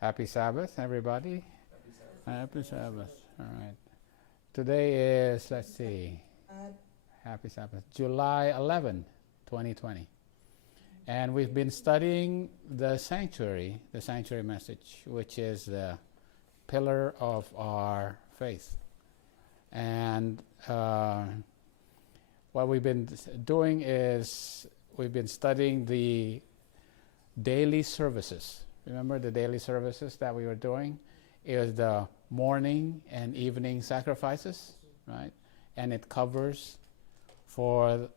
Happy Sabbath, everybody. Happy Sabbath. Happy Sabbath. All right. Today is, let's see, Happy Sabbath, July 11, 2020. And we've been studying the sanctuary message, which is the pillar of our faith. And what we've been doing is we've been studying the daily services. Remember the daily services that we were doing? It was the morning and evening sacrifices, right? And it covers for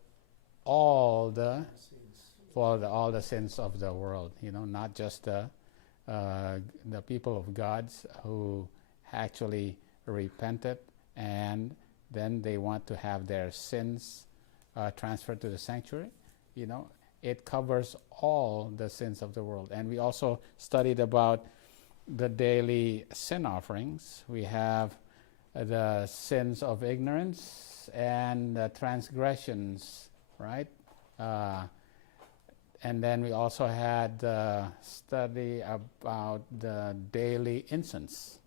all the sins of the world. You know, not just the people of God who actually repented and then they want to have their sins transferred to the sanctuary. You know, it covers all the sins of the world. And we also studied about the daily sin offerings. We have the sins of ignorance and the transgressions, right? And then we also had the study about the daily incense,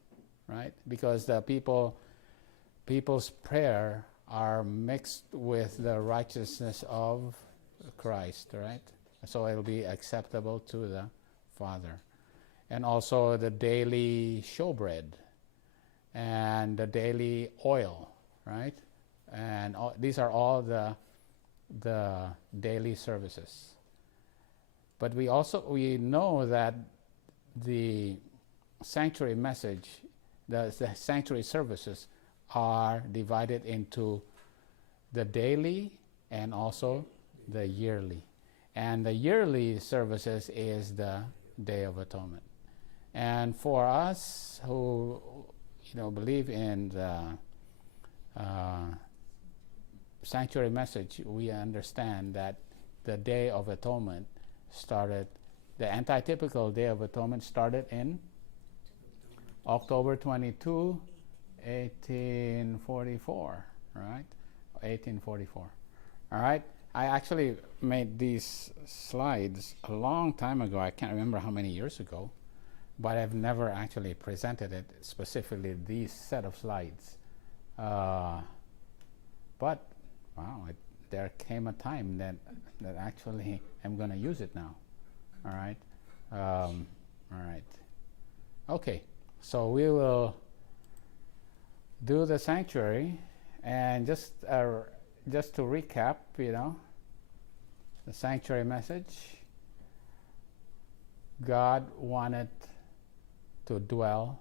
right? Because the people's prayer are mixed with the righteousness of Christ, right? So it'll be acceptable to the Father. And also the daily showbread and the daily oil, right? And these are all the daily services. But we know that the sanctuary message, the sanctuary services are divided into the daily and also the yearly. And the yearly services is the Day of Atonement. And for us who believe in the sanctuary message, we understand that the Day of Atonement started, the antitypical Day of Atonement started in October 22, 1844, right? 1844. All right? I actually made these slides a long time ago. I can't remember how many years ago, but I've never actually presented it, specifically these set of slides. But, wow, there came a time that actually I'm going to use it now. All right? All right. Okay, so we will do the sanctuary, and just to recap, the sanctuary message. God wanted to dwell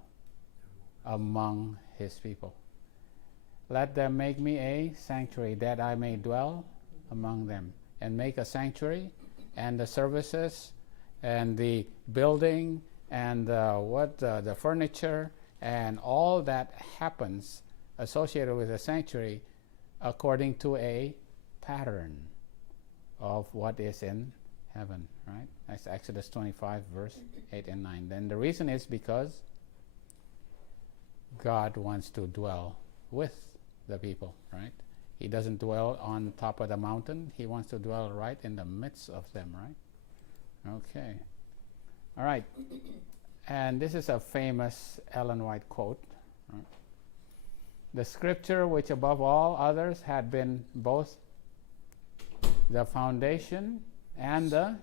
among his people. Let them make me a sanctuary that I may dwell among them. And make a sanctuary, and the services and the building and the furniture and all that happens associated with the sanctuary according to a pattern of what is in heaven, right? That's Exodus 25, verse 8 and 9. Then the reason is because God wants to dwell with the people, right? He doesn't dwell on top of the mountain. He wants to dwell right in the midst of them, right? Okay. All right. And this is a famous Ellen White quote, right? The scripture which above all others had been both the foundation and the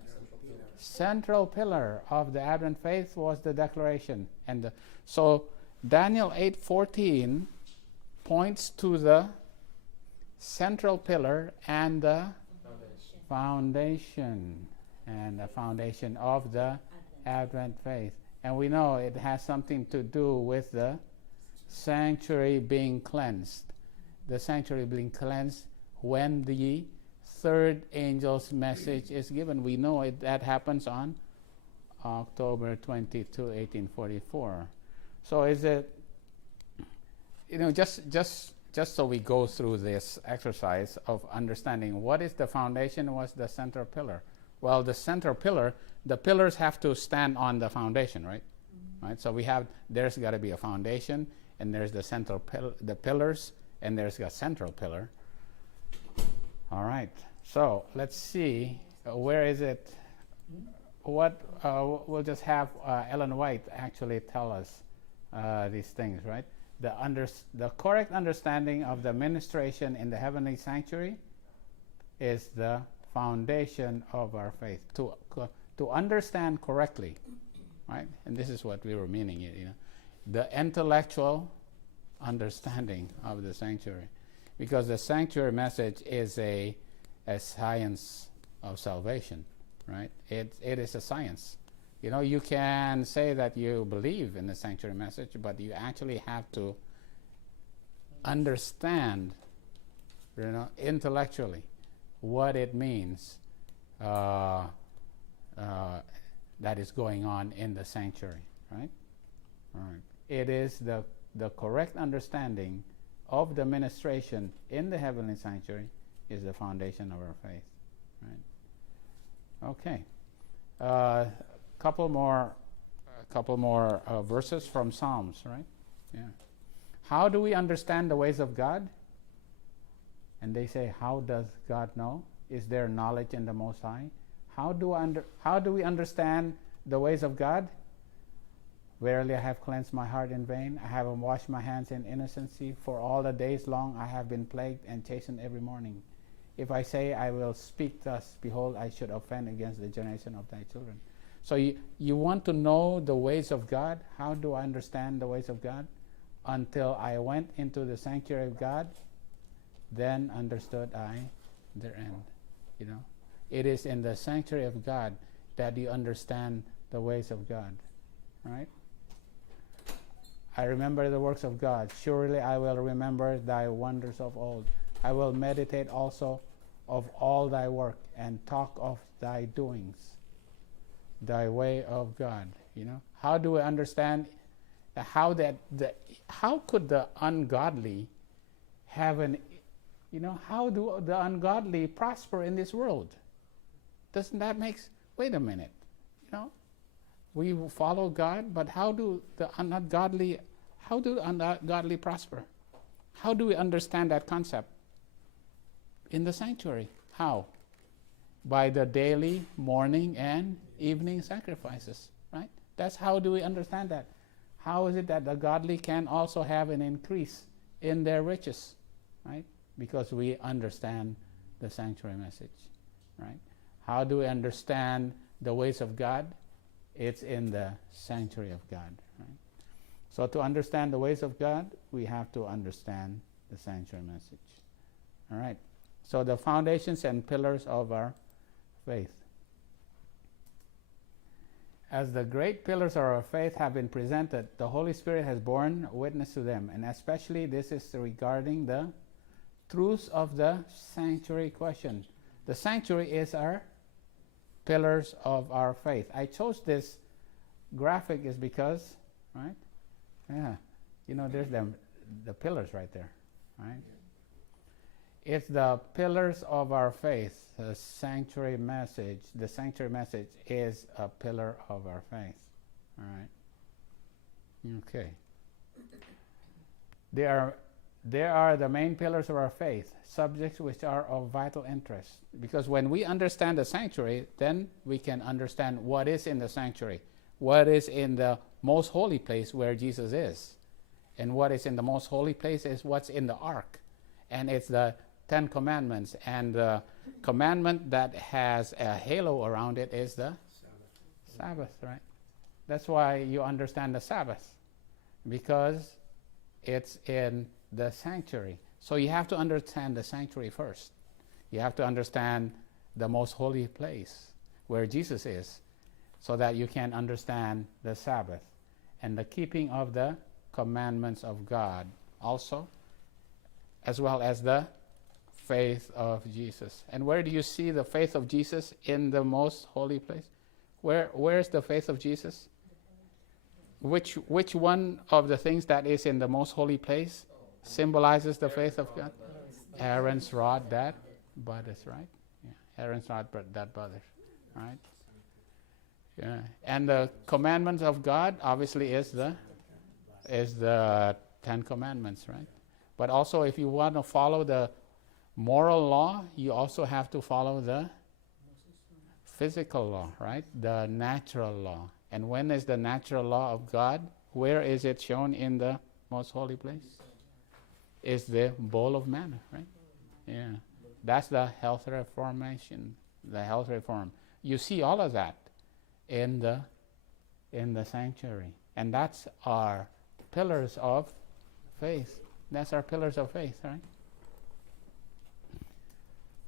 central pillar of the Advent faith was the declaration. So Daniel 8:14 points to the central pillar and the foundation and the foundation of the Advent faith. And we know it has something to do with the sanctuary being cleansed. The sanctuary being cleansed when the third angel's message is given. We know that happens on October 22, 1844. So is it, just so we go through this exercise of understanding what is the foundation, what's the center pillar. Well, the center pillar, the pillars have to stand on the foundation, right? Mm-hmm. Right. So there's got to be a foundation, and there's the central the pillars, and there's a central pillar. All right. So let's see, where is it? we'll just have Ellen White actually tell us these things, right? The correct understanding of the ministration in the heavenly sanctuary is the foundation of our faith. To understand correctly, right? And this is what we were meaning, the intellectual understanding of the sanctuary, because the sanctuary message is a science of salvation, right? It is a science. You can say that you believe in the sanctuary message, but you actually have to understand, intellectually what it means that is going on in the sanctuary, right? All right. It is the correct understanding of the ministration in the heavenly sanctuary is the foundation of our faith, right? Okay. Couple more verses from Psalms, right? Yeah. How do we understand the ways of God? And they say, how does God know? Is there knowledge in the Most High? How do we understand the ways of God? Verily I have cleansed my heart in vain. I have washed my hands in innocency. For all the days long I have been plagued and chastened every morning. If I say I will speak thus, behold, I should offend against the generation of thy children. So you want to know the ways of God. How do I understand the ways of God? Until I went into the sanctuary of God, then understood I their end. It is in the sanctuary of God that you understand the ways of God, right? I remember the works of God. Surely I will remember thy wonders of old. I will meditate also of all thy work and talk of thy doings, thy way of God. How do we understand how could the ungodly have how do the ungodly prosper in this world? Doesn't that wait a minute, we follow God, but how do the ungodly prosper? How do we understand that concept? In the sanctuary. How? By the daily morning and evening sacrifices, right? That's how do we understand that. How is it that the godly can also have an increase in their riches, right? Because we understand the sanctuary message, right? How do we understand the ways of God? It's in the sanctuary of God, right? So to understand the ways of God, we have to understand the sanctuary message. All right. So the foundations and pillars of our faith. As the great pillars of our faith have been presented, the Holy Spirit has borne witness to them, and especially this is regarding the truths of the sanctuary question. The sanctuary is our pillars of our faith. I chose this graphic is because, right? Yeah, there's the pillars right there, right? It's the pillars of our faith. The sanctuary message is a pillar of our faith. All right. Okay. They are the main pillars of our faith, subjects which are of vital interest. Because when we understand the sanctuary, then we can understand what is in the sanctuary, what is in the most holy place where Jesus is. And what is in the most holy place is what's in the ark. And it's the 10 Commandments. And the commandment that has a halo around it is the Sabbath, right? That's why you understand the Sabbath, because it's in the sanctuary. So you have to understand the sanctuary first. You have to understand the most holy place where Jesus is, so that you can understand the Sabbath and the keeping of the commandments of God also, as well as the faith of Jesus. And where do you see the faith of Jesus in the most holy place? Where's the faith of Jesus? Which one of the things that is in the most holy place symbolizes the faith of God? Aaron's rod that buddeth, right? Yeah. Aaron's rod that buddeth, right? Yeah. And the commandments of God obviously is the 10 Commandments, right? But also, if you want to follow the moral law, you also have to follow the physical law, right? The natural law. And when is the natural law of God? Where is it shown in the most holy place? Is the bowl of manna, right? Yeah. That's the health reformation, the health reform. You see all of that in the sanctuary. And that's our pillars of faith. That's our pillars of faith, right?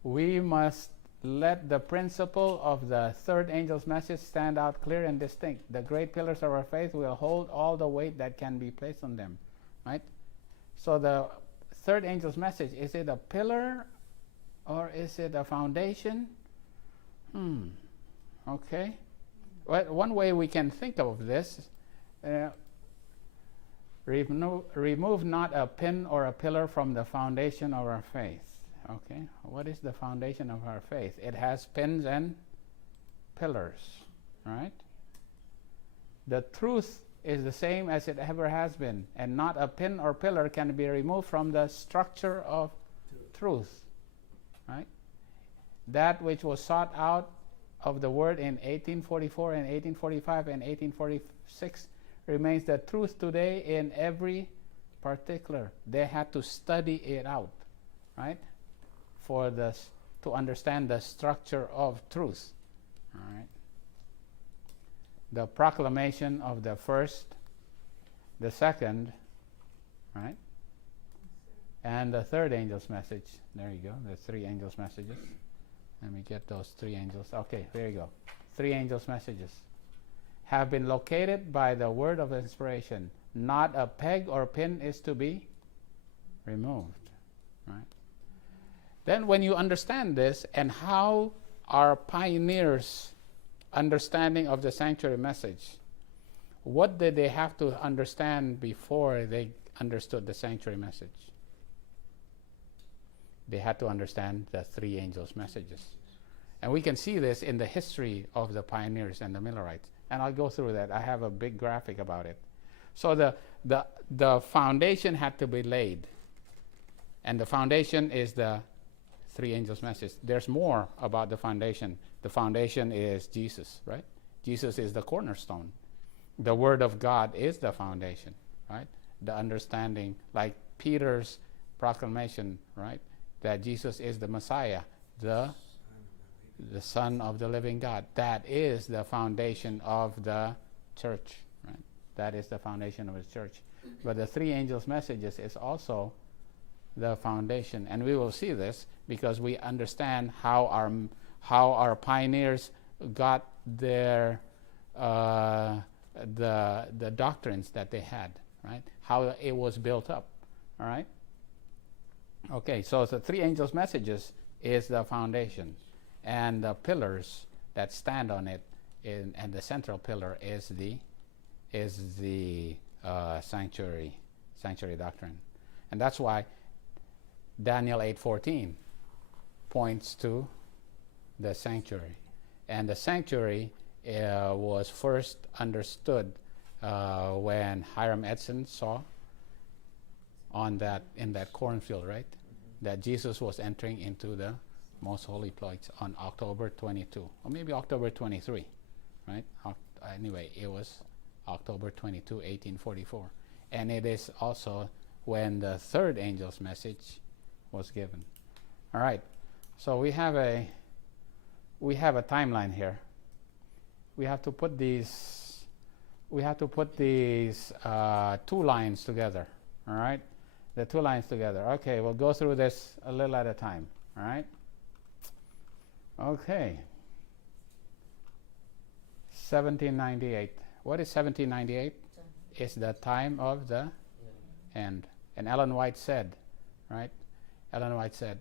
We must let the principle of the third angel's message stand out clear and distinct. The great pillars of our faith will hold all the weight that can be placed on them, right? So the third angel's message, is it a pillar or is it a foundation? Okay. Well, one way we can think of this, remove not a pin or a pillar from the foundation of our faith. Okay, what is the foundation of our faith? It has pins and pillars, right? The truth is the same as it ever has been, and not a pin or pillar can be removed from the structure of truth, right? That which was sought out of the word in 1844 and 1845 and 1846 remains the truth today in every particular. They had to study it out, right? For this, to understand the structure of truth. All right. The proclamation of the first, the second, right? And the third angel's message. There you go. The three angels' messages. Let me get those three angels. Okay, there you go. Three angels' messages have been located by the word of inspiration. Not a peg or pin is to be removed, right? Then when you understand this and how our pioneers' understanding of the sanctuary message, what did they have to understand before they understood the sanctuary message? They had to understand the three angels' messages. And we can see this in the history of the pioneers and the Millerites. And I'll go through that. I have a big graphic about it. So the foundation had to be laid. And the foundation is the three angels' message. There's more about the foundation. The foundation is Jesus, right? Jesus is the cornerstone. The Word of God is the foundation, right? The understanding, like Peter's proclamation, right? That Jesus is the Messiah, the Son of the living God. That is the foundation of the church, right? That is the foundation of the church. But the three angels' messages is also the foundation, and we will see this because we understand how our pioneers got their the doctrines that they had, right? How it was built up. All right. Okay, so the three angels' messages is the foundation, and the pillars that stand on it, and the central pillar is the sanctuary doctrine, and that's why Daniel 8:14 points to the sanctuary, and the sanctuary was first understood when Hiram Edson saw in that cornfield, right? That Jesus was entering into the most holy place on October 22, or maybe October 23, right? Anyway, it was October 22, 1844. And it is also when the third angel's message was given. All right, so we have a timeline here. We have to put these two lines together. All right, the two lines together. Okay, we'll go through this a little at a time. All right. Okay. 1798. What is 1798? It's the time of the end. And Ellen White said, right? Ellen White said,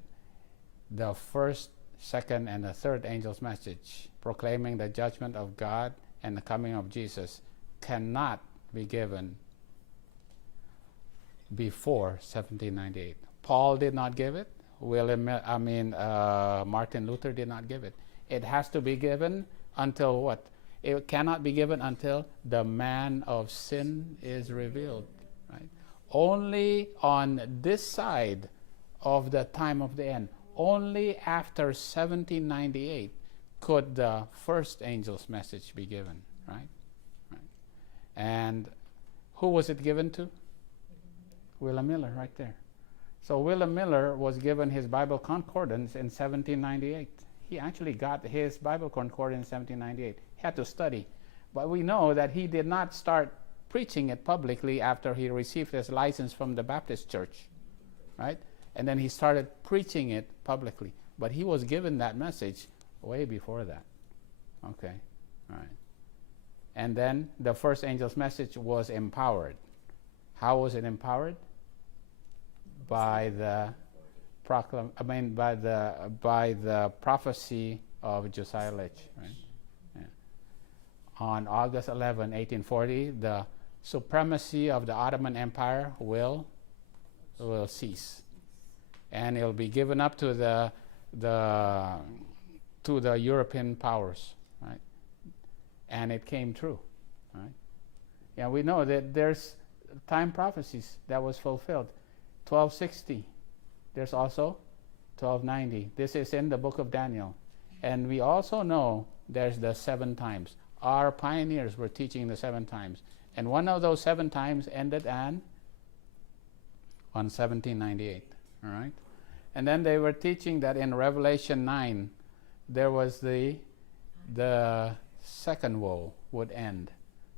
the first, second, and the third angel's message proclaiming the judgment of God and the coming of Jesus cannot be given before 1798. Paul did not give it. Martin Luther did not give it. It has to be given until what? It cannot be given until the man of sin is revealed. Right? Only on this side of the time of the end, only after 1798, could the first angel's message be given, right? Right. And who was it given to? William Miller, right there. So William Miller was given his Bible concordance in 1798. He actually got his Bible concordance in 1798. He had to study. But we know that he did not start preaching it publicly after he received his license from the Baptist church, right? And then he started preaching it publicly. But he was given that message way before that. Okay, all right. And then the first angel's message was empowered. How was it empowered? By the by the prophecy of Josiah Litch, right? Yeah. On August 11, 1840, the supremacy of the Ottoman Empire will cease, and it will be given up to the European powers, right? And it came true, right? Yeah, we know that there's time prophecies that was fulfilled. 1260. There's also 1290. This is in the book of Daniel. And we also know there's the 7 times. Our pioneers were teaching the 7 times. And one of those 7 times ended on 1798. All right? And then they were teaching that in Revelation 9, there was the second woe would end,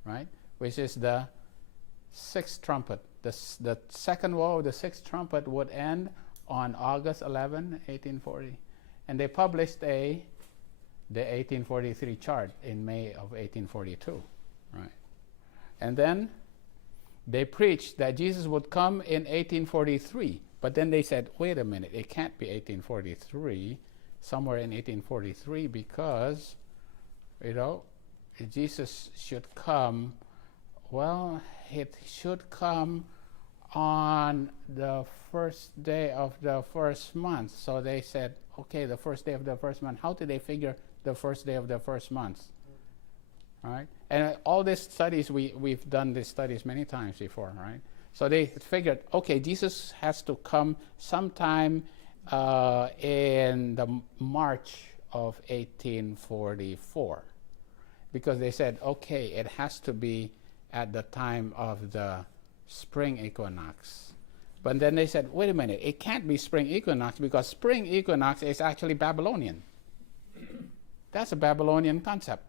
right? Which is the 6th trumpet. The second woe, the 6th trumpet would end on August 11, 1840. And they published the 1843 chart in May of 1842, right? And then they preached that Jesus would come in 1843. But then they said, wait a minute, it can't be 1843, somewhere in 1843, because, Jesus should come, it should come on the first day of the first month. So they said, okay, the first day of the first month. How did they figure the first day of the first month? All right? And all these studies, we've done these studies many times before, right? So they figured, okay, Jesus has to come sometime in the March of 1844. Because they said, okay, it has to be at the time of the spring equinox. But then they said, wait a minute, it can't be spring equinox because spring equinox is actually Babylonian. That's a Babylonian concept.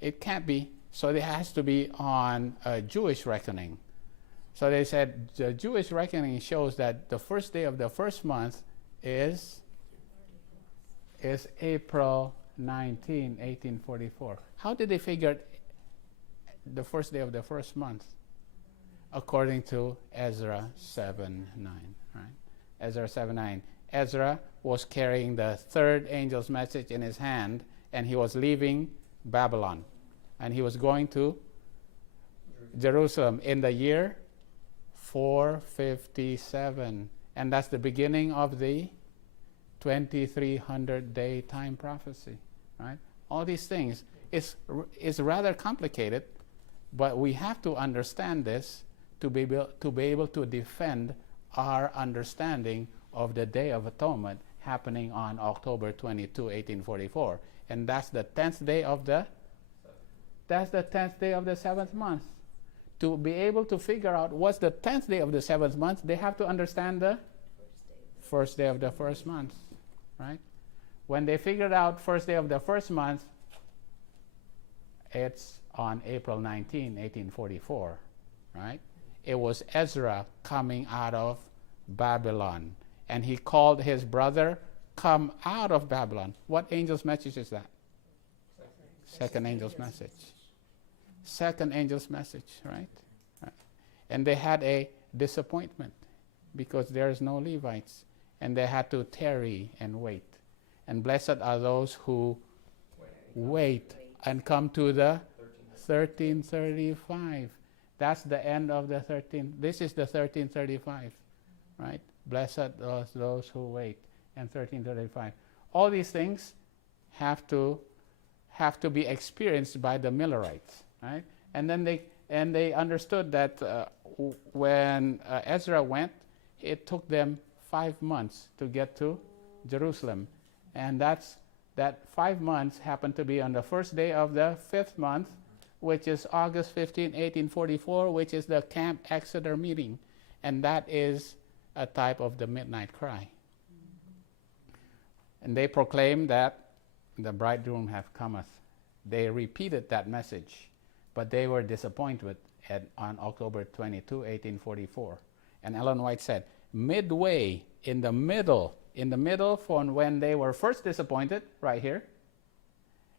It can't be, so it has to be on a Jewish reckoning. So they said the Jewish reckoning shows that the first day of the first month is April 19, 1844. How did they figure the first day of the first month? According to Ezra 7:9, right? Ezra 7:9. Ezra was carrying the 3rd angel's message in his hand, and he was leaving Babylon, and he was going to Jerusalem in the year 457, and that's the beginning of the 2300-day time prophecy, right? All these things is rather complicated, but we have to understand this to be able to defend our understanding of the Day of Atonement happening on October 22, 1844, and that's the 10th day of the 7th month. To be able to figure out what's the 10th day of the 7th month, they have to understand the first day of the first month, right? When they figured out first day of the first month, it's on April 19, 1844, right? It was Ezra coming out of Babylon, and he called his brother, come out of Babylon. What angel's message is that? Second angel's message. Second angel's message, right? And they had a disappointment because there's no Levites, and they had to tarry and wait. And blessed are those who wait and come to the 1335. That's the end of the 13. This is the 1335, right? Blessed are those who wait, and 1335. All these things have to be experienced by the Millerites, right? And then they understood that when Ezra went, it took them 5 months to get to Jerusalem, and that's that 5 months happened to be on the first day of the 5th month, which is August 15, 1844, which is the Camp Exeter meeting. And that is a type of the midnight cry. And they proclaimed that the bridegroom hath cometh. They repeated that message, but they were disappointed on October 22, 1844. And Ellen White said, midway, in the middle from when they were first disappointed, right here,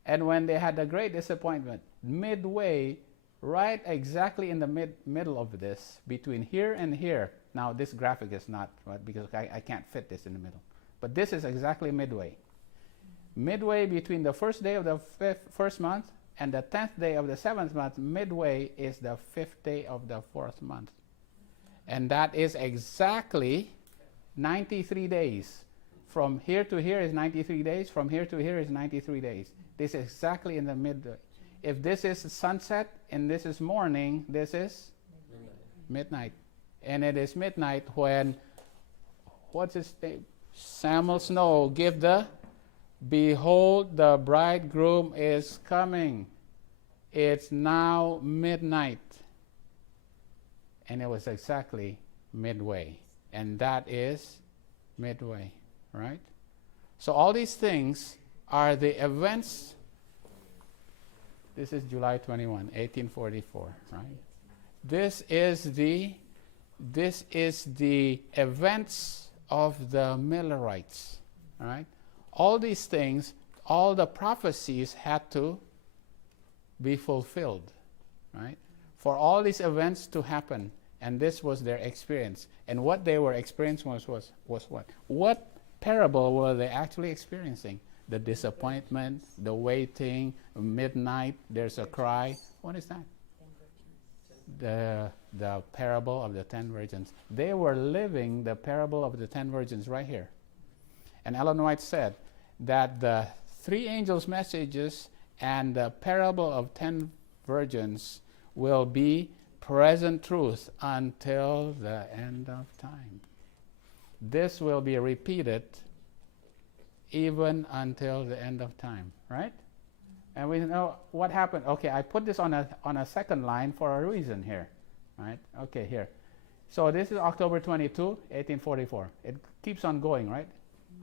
and when they had a great disappointment, midway, right exactly in the middle of this, between here and here. Now, this graphic is not, right, because I can't fit this in the middle. But this is exactly midway. Midway between the first day of the first month and the 10th day of the 7th month, midway is the 5th day of the 4th month. And that is exactly 93 days. From here to here is 93 days. From here to here is 93 days. This is exactly in the midway. If this is sunset and this is morning, this is midnight. And it is midnight when, what's his name? Samuel Snow give the, behold, the bridegroom is coming. It's now midnight. And it was exactly midway. And that is midway, right? So all these things are the events. This is July 21, 1844, right? This is the events of the Millerites, right? All these things, all the prophecies had to be fulfilled, right? For all these events to happen, and this was their experience. And what they were experiencing was what? What parable were they actually experiencing? The disappointment, the waiting, midnight, there's a cry. What is that? The parable of the 10 virgins. They were living the parable of the 10 virgins right here. And Ellen White said that the 3 angels' messages and the parable of 10 virgins will be present truth until the end of time. This will be repeated even until the end of time, right? And we know what happened. Okay, I put this on a second line for a reason here, right? Okay, here. So this is October 22, 1844. It keeps on going, right?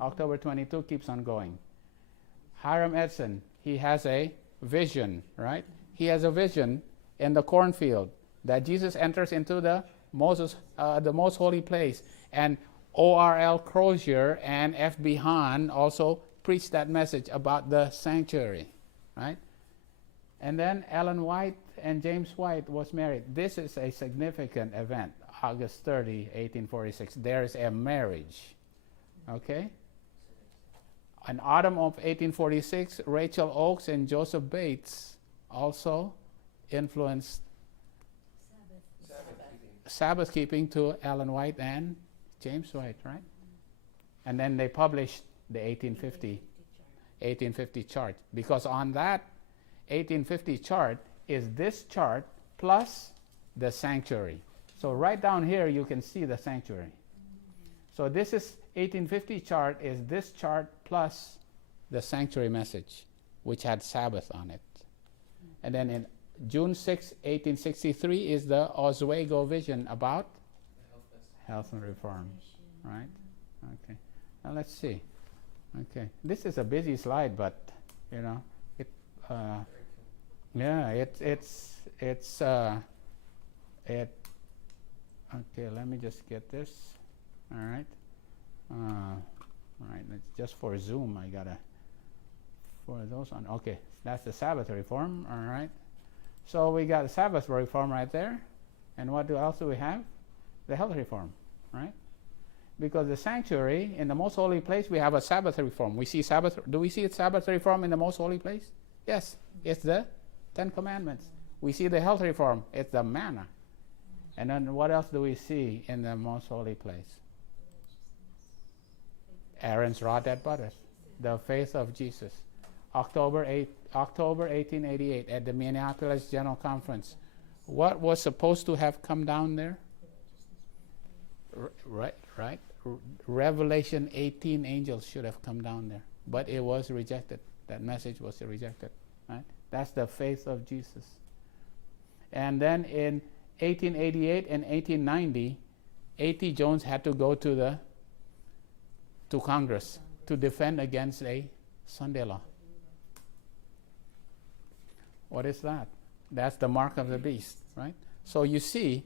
October 22 keeps on going. Hiram Edson, he has a vision, right? He has a vision in the cornfield that Jesus enters into the most holy place. And O.R.L. Crozier and F.B. Hahn also preached that message about the sanctuary, right? And then Ellen White and James White was married. This is a significant event, August 30, 1846. There is a marriage, okay? In autumn of 1846, Rachel Oakes and Joseph Bates also influenced Sabbath keeping to Ellen White and James White, right? And then they published the 1850 chart, because on that 1850 chart is this chart plus the sanctuary. So right down here you can see the sanctuary. So this is 1850 chart is this chart plus the sanctuary message, which had Sabbath on it. And then in June 6, 1863 is the Oswego vision about health and reform, right? Okay. Now let's see. Okay. This is a busy slide, but you know, okay, let me just get this. All right. All right, it's just for Zoom. I gotta, for those on, okay, that's the Sabbath reform. All right. So we got the Sabbath reform right there. And what else do we have? The health reform, right? Because the sanctuary, in the most holy place, we have a Sabbath reform. We see Sabbath, do we see a Sabbath reform in the most holy place? Yes, it's the 10 Commandments. We see the health reform, it's the manna. And then what else do we see in the most holy place? Aaron's rod that butters, the faith of Jesus. October 1888 at the Minneapolis General Conference. What was supposed to have come down there? Right. Revelation 18 angels should have come down there. but it was rejected. That message was rejected. Right? That's the faith of Jesus. And then in 1888 and 1890, A.T. Jones had to go to Congress to defend against a Sunday law. What is that? That's the mark of the beast, right? So you see,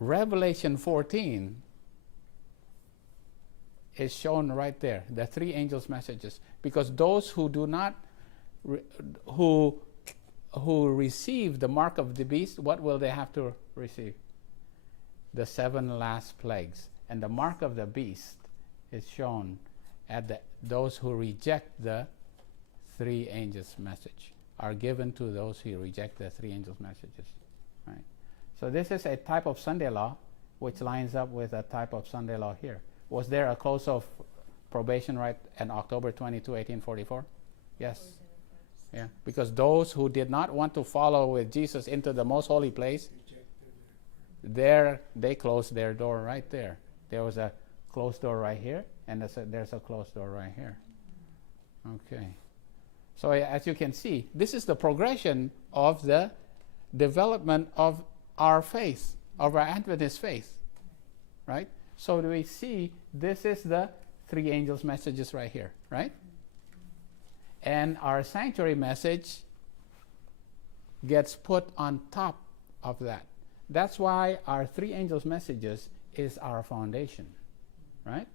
Revelation 14 is shown right there, the three angels' messages. Because those who do not, who receive the mark of the beast, what will they have to receive? The 7 last plagues. And the mark of the beast is shown at those who reject the three angels' message, are given to those who reject the three angels' messages. Right? So this is a type of Sunday law which lines up with a type of Sunday law here. Was there a close of probation right on October 22, 1844? Yes. Yeah, because those who did not want to follow with Jesus into the most holy place, there they closed their door right there. There was a closed door right here, and there's a closed door right here. Okay. So as you can see, this is the progression of the development of our faith, of our Adventist faith, right? So we see this is the three angels' messages right here, right? And our sanctuary message gets put on top of that. That's why our three angels' messages is our foundation, right?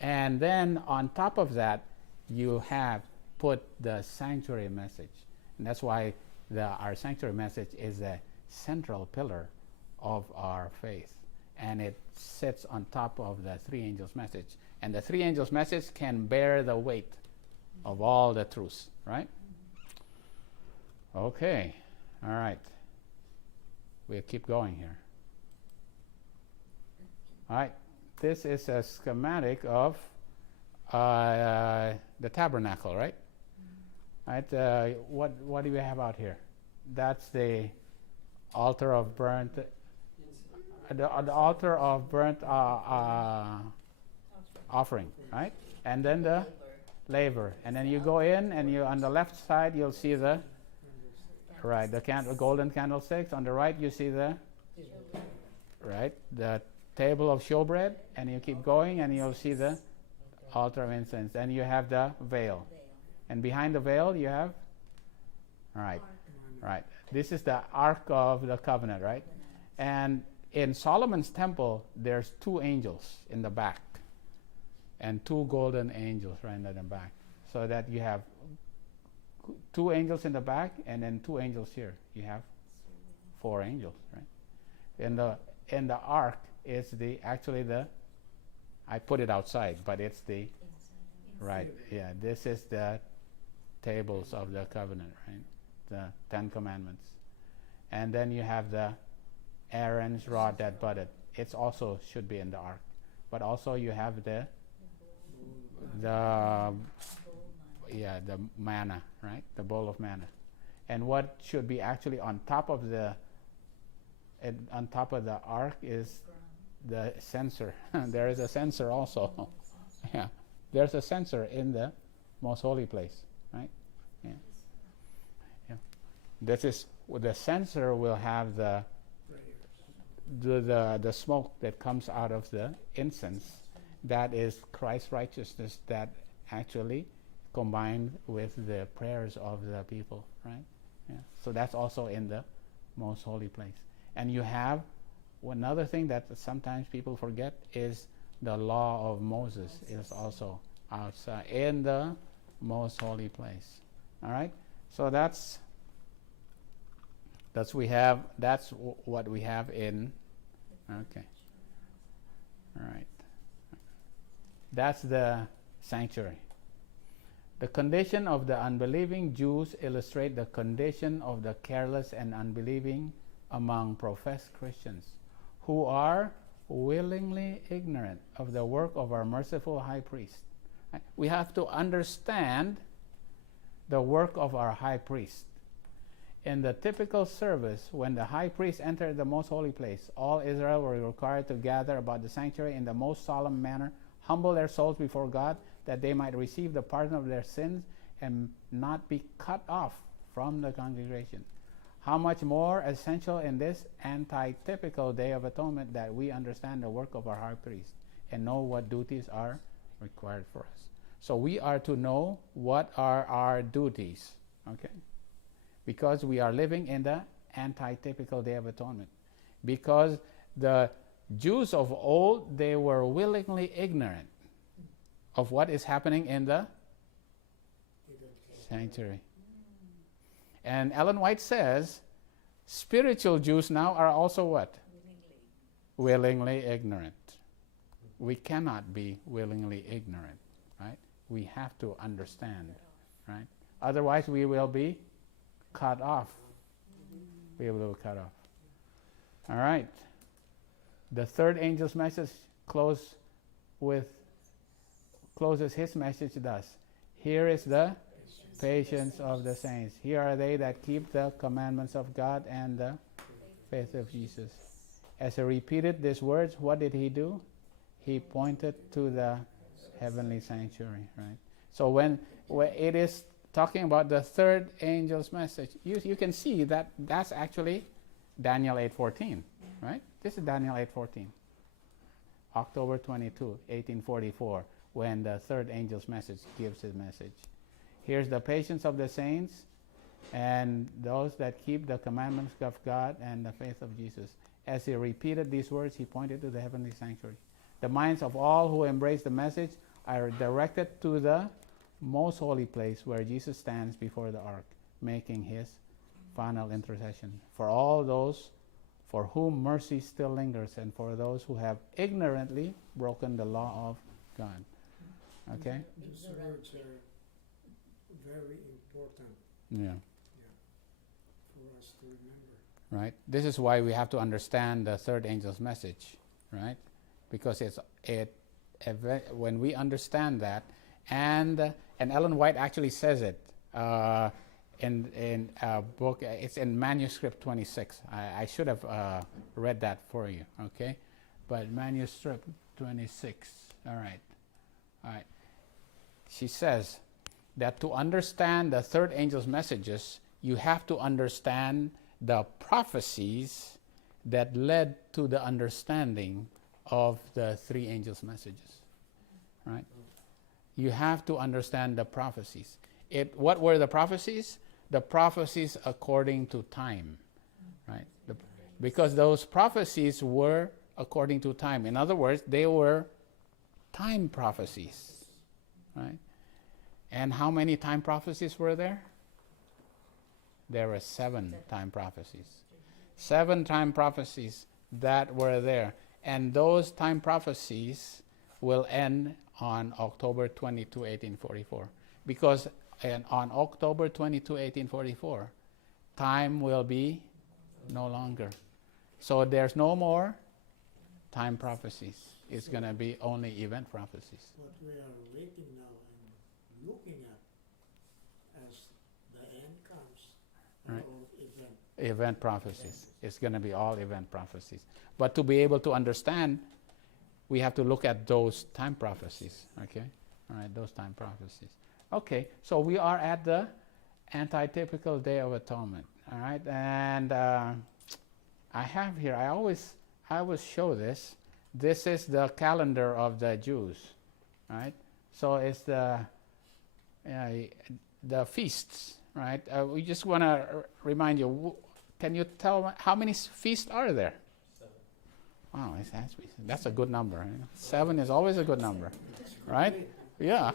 And then on top of that, you have put the sanctuary message. And that's why our sanctuary message is a central pillar of our faith. And it sits on top of the three angels' message. And the three angels' message can bear the weight of all the truths, right? Okay, all right. We'll keep going here. All right, this is a schematic of the tabernacle, right? Right. What do we have out here? That's the altar of burnt, the altar of burnt offering, right? And then the laver, and then you go in, and you on the left side you'll see the golden candlesticks. On the right you see the table of showbread, and you keep going, and you'll see the altar of incense. And you have the veil, and behind the veil you have right. This is the Ark of the Covenant, right? And in Solomon's temple, there's 2 angels in the back, and 2 golden angels right in the back, so that you have 2 angels in the back, and then 2 angels here. You have 4 angels, right? In the ark is I put it outside, but it's this is the tables of the covenant, right? The 10 commandments. And then you have the Aaron's rod that budded. It's also should be in the ark. But also you have the manna, right? The bowl of manna. And what should be actually on top of the ark is the censer. There is a censer also. Yeah, there's a censer in the most holy place, right? Yeah. This is the censer will have the smoke that comes out of the incense. That is Christ's righteousness that actually combined with the prayers of the people, right? Yeah. So that's also in the most holy place. And you have another thing that sometimes people forget is the law of Moses is also outside in the most holy place. All right. So that's what we have in. Okay. All right. That's the sanctuary. The condition of the unbelieving Jews illustrate the condition of the careless and unbelieving among professed Christians who are willingly ignorant of the work of our merciful high priest. We have to understand the work of our high priest. In the typical service, when the high priest entered the most holy place, all Israel were required to gather about the sanctuary in the most solemn manner, humble their souls before God, that they might receive the pardon of their sins and not be cut off from the congregation. How much more essential in this anti-typical Day of Atonement that we understand the work of our high priest and know what duties are required for us. So we are to know what are our duties, okay? Because we are living in the anti-typical Day of Atonement. Because the Jews of old, they were willingly ignorant of what is happening in the sanctuary. And Ellen White says, spiritual Jews now are also what? Willingly ignorant. We cannot be willingly ignorant, right? We have to understand, right? Otherwise, we will be cut off. We will be cut off. All right. The third angel's message closes his message thus. Here is the patience of the saints. Here are they that keep the commandments of God and the faith of Jesus. As he repeated these words, what did he do? He pointed to the heavenly sanctuary, right? So when it is talking about the third angel's message, you can see that that's actually Daniel 8:14, right? This is Daniel 8:14. October 22, 1844, when the third angel's message gives his message. Here's the patience of the saints and those that keep the commandments of God and the faith of Jesus. As he repeated these words, he pointed to the heavenly sanctuary. The minds of all who embrace the message are directed to the most holy place where Jesus stands before the ark, making his final intercession for all those for whom mercy still lingers and for those who have ignorantly broken the law of God. Okay? These words are very important. Yeah. For us to remember. Right? This is why we have to understand the third angel's message, right? Because when we understand that, and Ellen White actually says it in a book. It's in manuscript 26. I should have read that for you, okay? But manuscript 26. All right. She says that to understand the third angel's messages, you have to understand the prophecies that led to the understanding of the three angels' messages, right? You have to understand the prophecies. What were the prophecies? The prophecies according to time, right? Because those prophecies were according to time. In other words, they were time prophecies, right? And how many time prophecies were there? There were 7 time prophecies. 7 time prophecies that were there. And those time prophecies will end on October 22, 1844. Because on October 22, 1844, time will be no longer. So there's no more time prophecies. It's going to be only event prophecies. What we are waiting now and looking at as the end comes, Right. all Event prophecies. It's going to be all event prophecies. But to be able to understand, we have to look at those time prophecies. Okay? All right, those time prophecies. Okay, so we are at the anti-typical Day of Atonement. All right, and I have here, I always show this. This is the calendar of the Jews. Right? So it's the feasts. Right? We just want to remind you. Can you tell how many feasts are there? 7. Wow, that's a good number. 7 is always a good number, right? Yeah.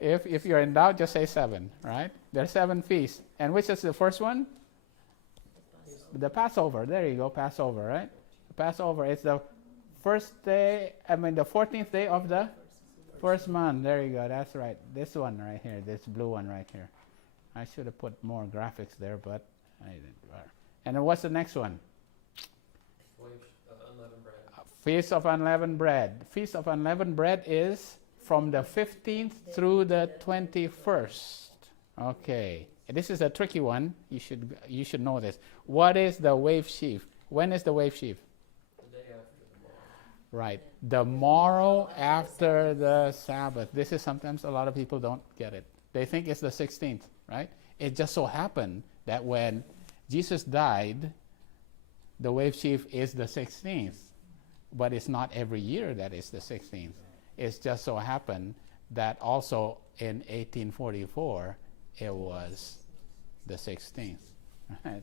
If you're in doubt, just say 7. Right? There are 7 feasts, and which is the first one? The Passover. There you go, Passover. Right? Passover. It's the first day. The 14th day of the first month. There you go. That's right. This one right here. This blue one right here. I should have put more graphics there, but I didn't. And then what's the next one? Unleavened bread. Feast of Unleavened Bread. Feast of Unleavened Bread is from the 15th through the 21st. Okay. This is a tricky one. You should know this. What is the wave sheaf? When is the wave sheaf? The day after Right. The morrow after the Sabbath. This is sometimes a lot of people don't get it. They think it's the 16th, right? It just so happened that when Jesus died, the wave sheaf is the 16th. But it's not every year that it's the 16th. It's just so happened that also in 1844, it was the 16th. Right?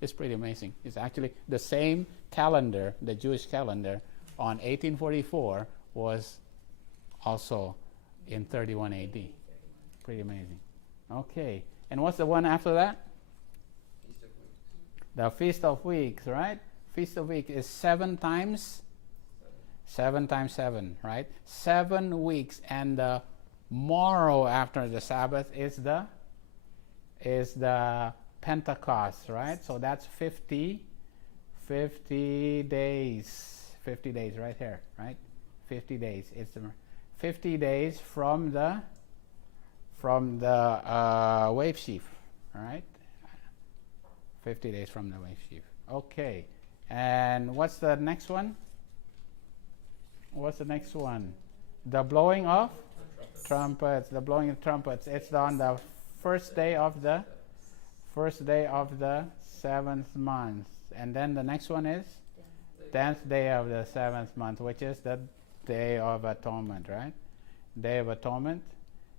It's pretty amazing. It's actually the same calendar, the Jewish calendar, on 1844 was also in 31 AD. Pretty amazing. Okay. And what's the one after that? Feast of Weeks. The Feast of Weeks, right? Feast of Weeks is 7 times 7 times 7, right? 7 weeks, and the morrow after the Sabbath is the Pentecost, right? So that's 50 days. 50 days right here, right? 50 days. It's 50 days from the wave sheaf, all right? 50 days from the wave sheaf. Okay. And what's the next one? What's the next one? The blowing of trumpets. The blowing of trumpets. It's on the first day of the 7th month. And then the next one is 10th day of the 7th month, which is the Day of Atonement, right? Day of Atonement.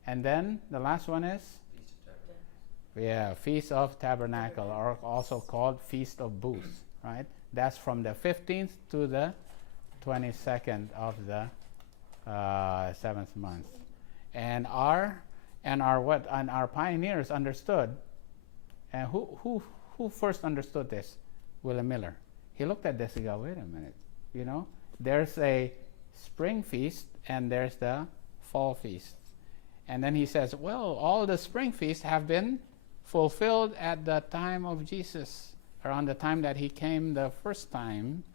And then the last one is? Feast of Tabernacle, or also called Feast of Booths, right? That's from the 15th to the 22nd of the 7th month. And our pioneers understood. And who first understood this? William Miller. He looked at this and go, wait a minute, there's a spring feast and there's the fall feast. And then he says, well, all the spring feasts have been fulfilled at the time of Jesus, around the time that he came the first time.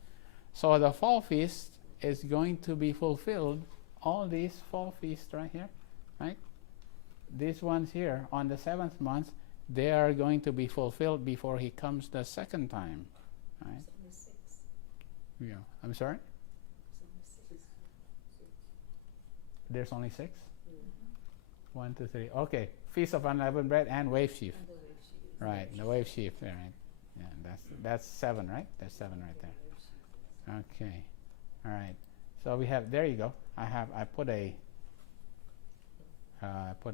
So the fall feast is going to be fulfilled, all these fall feasts right here, right? These ones here on the 7th month, they are going to be fulfilled before he comes the second time, right? Yeah. I'm sorry? There's only 6? 1, 2, 3. Okay. Feast of Unleavened Bread and wave sheaf. Right. The wave sheaf. Right. Yeah. That's 7, right? That's 7 right there. Okay. All right. So we have. There you go. I put a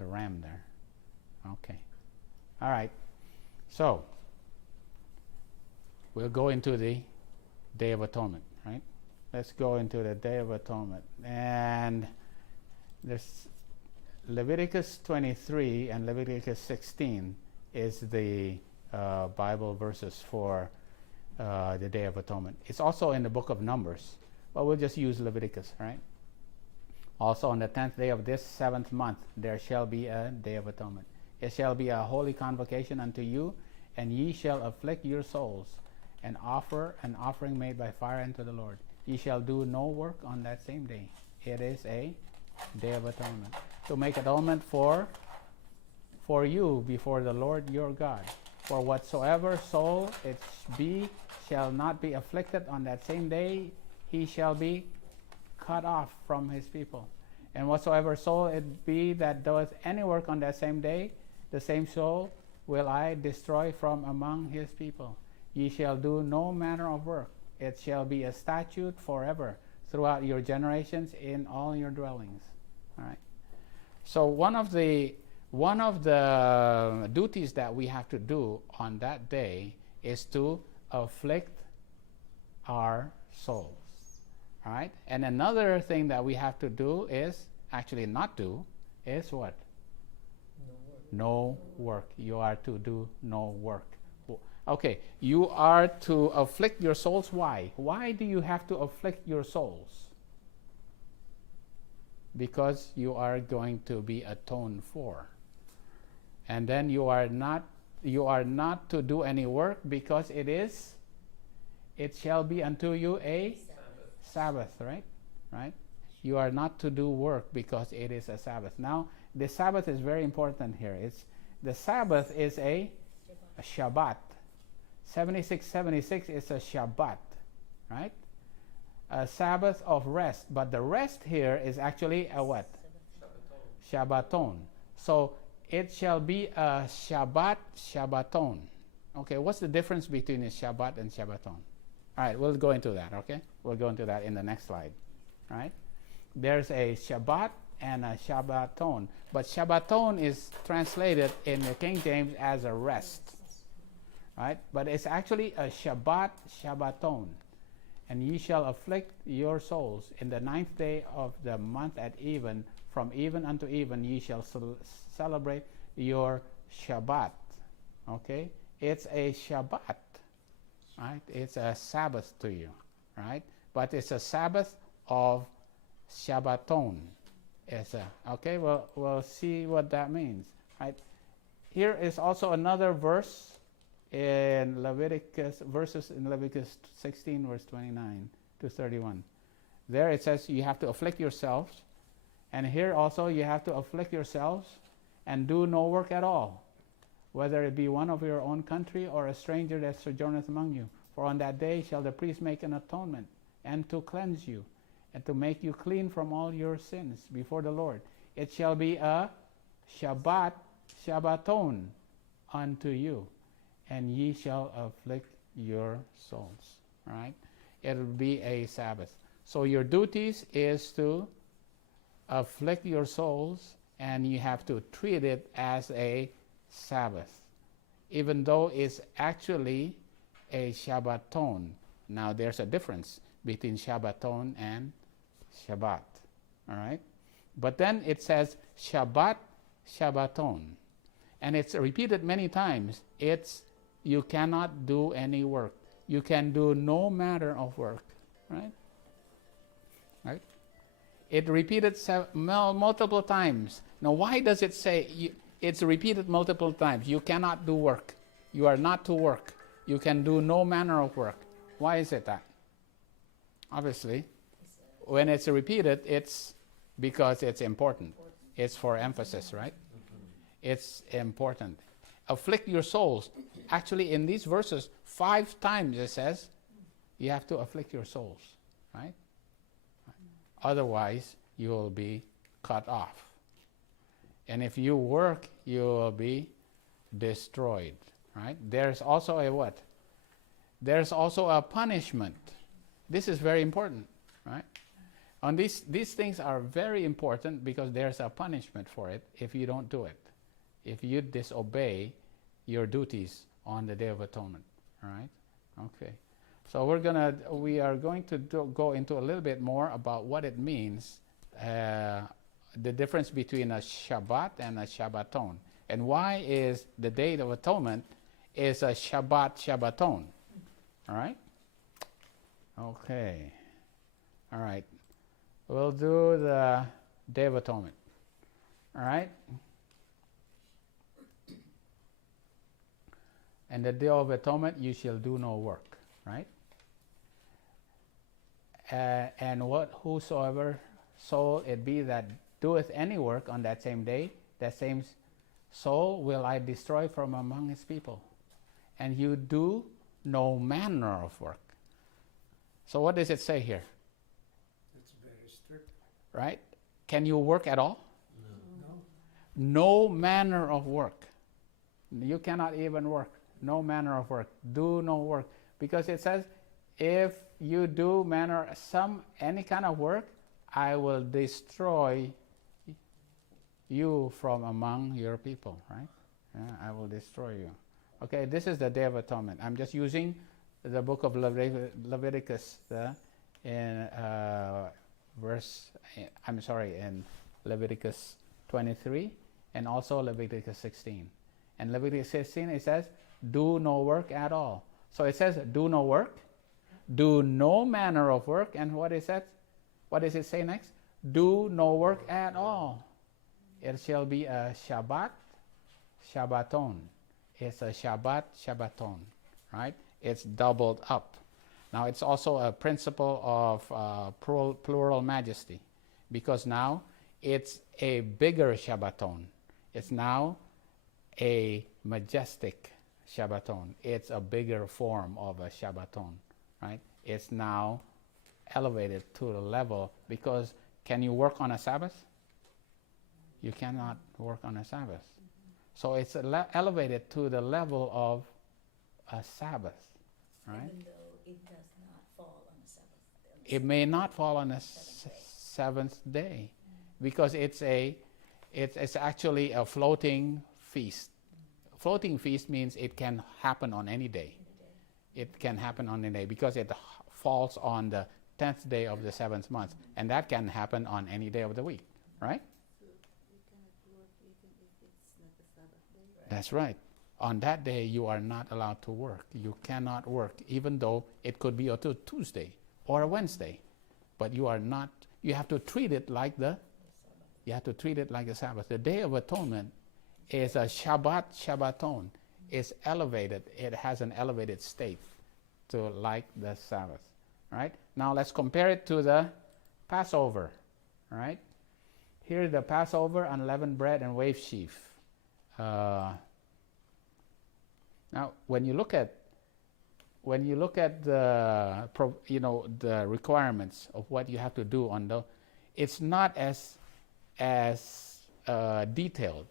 ram there. Okay. All right. So we'll go into the Day of Atonement, right? Let's go into the Day of Atonement. And there's Leviticus 23 and Leviticus 16 is the Bible verses for the Day of Atonement. It's also in the book of Numbers, but we'll just use Leviticus, right? Also on the 10th day of this 7th month, there shall be a Day of Atonement. It shall be a holy convocation unto you, and ye shall afflict your souls, and offer an offering made by fire unto the Lord. Ye shall do no work on that same day. It is a Day of Atonement. To make atonement for you before the Lord your God. For whatsoever soul it be shall not be afflicted on that same day, he shall be cut off from his people. And whatsoever soul it be that doeth any work on that same day, the same soul will I destroy from among his people. Ye shall do no manner of work. It shall be a statute forever throughout your generations in all your dwellings. All right. So one of the duties that we have to do on that day is to afflict our souls. All right. And another thing that we have to do is actually not do is what? No work. You are to do no work. Okay, you are to afflict your souls. Why? Why do you have to afflict your souls? Because you are going to be atoned for. And then you are not to do any work, because it shall be unto you a Sabbath, right? Right? You are not to do work because it is a Sabbath. Now, the Sabbath is very important here. The Sabbath is a Shabbat. 76 is a Shabbat, right? A Sabbath of rest. But the rest here is actually a what? Shabbathon. So it shall be a Shabbat Shabbathon. Okay, what's the difference between a Shabbat and Shabbathon? All right, we'll go into that, okay? We'll go into that in the next slide, all right? There's a Shabbat and a Shabbathon. But Shabbathon is translated in the King James as a rest, right? But it's actually a Shabbat Shabbathon. And ye shall afflict your souls in the 9th day of the month at even, from even unto even, ye shall celebrate your Shabbat. Okay? It's a Shabbat, right? It's a Sabbath to you, right? But it's a Sabbath of Shabbathon. Okay, we'll see what that means, right? Here is also another verse in Leviticus, verses in Leviticus 16, verse 29 to 31. There it says you have to afflict yourselves, and here also you have to afflict yourselves and do no work at all, whether it be one of your own country or a stranger that sojourneth among you. For on that day shall the priest make an atonement, and to cleanse you, and to make you clean from all your sins before the Lord. It shall be a Shabbat Shabbathon unto you, and ye shall afflict your souls. Right? It will be a Sabbath. So your duties is to afflict your souls, and you have to treat it as a Sabbath, even though it's actually a Shabbathon. Now there's a difference between Shabbathon and Shabbat. All right? But then it says Shabbat Shabbathon. And it's repeated many times. It's you cannot do any work. You can do no matter of work. Right? Right? It repeated multiple times. Now why does it say it's repeated multiple times? You cannot do work. You are not to work. You can do no manner of work. Why is it that? Obviously, when it's repeated, it's because it's important. It's for emphasis, right? It's important. Afflict your souls. Actually, in these verses, 5 times it says you have to afflict your souls, right? Otherwise, you will be cut off. And if you work, you will be destroyed, right? There's also a what? There's also a punishment. This is very important, right? And these things are very important because there's a punishment for it if you don't do it. If you disobey your duties on the Day of Atonement, all right? Okay. So we are going to go into a little bit more about what it means, the difference between a Shabbat and a Shabbathon, and why is the Day of Atonement is a Shabbat Shabbathon, all right? Okay. All right. We'll do the Day of Atonement, all right? And the Day of Atonement, you shall do no work, right? And whosoever soul it be that doeth any work on that same day, that same soul will I destroy from among his people. And you do no manner of work. So what does it say here? That's very strict. Right? Can you work at all? No. No manner of work. You cannot even work. No manner of work. Do no work. Because it says, if you do any kind of work, I will destroy you from among your people, right? Yeah, I will destroy you. Okay, this is the Day of Atonement. I'm just using the book of Leviticus in Leviticus 23 and also Leviticus 16. And Leviticus 16, it says, do no work at all. So it says, do no work, do no manner of work, and what is that? What does it say next? Do no work at all. It shall be a Shabbat Shabbathon. It's a Shabbat Shabbathon, right? It's doubled up. Now it's also a principle of plural majesty, because now it's a bigger Shabbathon. It's now a majestic Shabbathon. It's a bigger form of a Shabbathon, right? It's now elevated to the level, because can you work on a Sabbath? You cannot work on a Sabbath. So it's elevated to the level of a Sabbath, right? Even though it does not fall on the Sabbath. It may not fall on the seventh day, because it's actually a floating feast. Floating feast means it can happen on any day. It can happen on any day because it falls on the 10th day of the 7th month, and that can happen on any day of the week, right? So you cannot work even if it's not a Sabbath day? That's right. On that day, you are not allowed to work. You cannot work, even though it could be a Tuesday or a Wednesday, but you are not. You have to treat it like the Sabbath. The Day of Atonement is a Shabbat Shabbathon. It's elevated. It has an elevated state to like the Sabbath. Right? Now let's compare it to the Passover. Right? Here the Passover, unleavened bread and wave sheaf. Now when you look at the the requirements of what you have to do on the, it's not as detailed.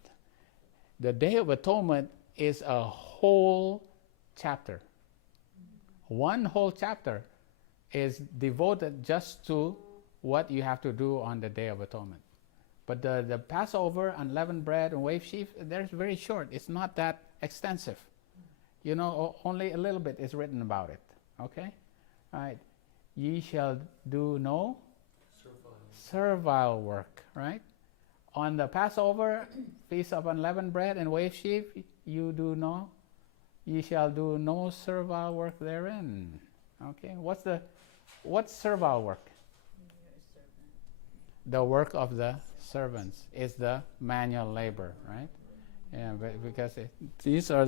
The Day of Atonement is a whole chapter. One whole chapter is devoted just to what you have to do on the Day of Atonement. But the Passover, unleavened bread, and wave sheaf, they're very short. It's not that extensive. Only a little bit is written about it. Okay? All right. Ye shall do no servile work, right? On the Passover, Feast of Unleavened Bread and wave sheaf, ye shall do no servile work therein. Okay? What's servile work? The work of the servants is the manual labor, right? Yeah, because these are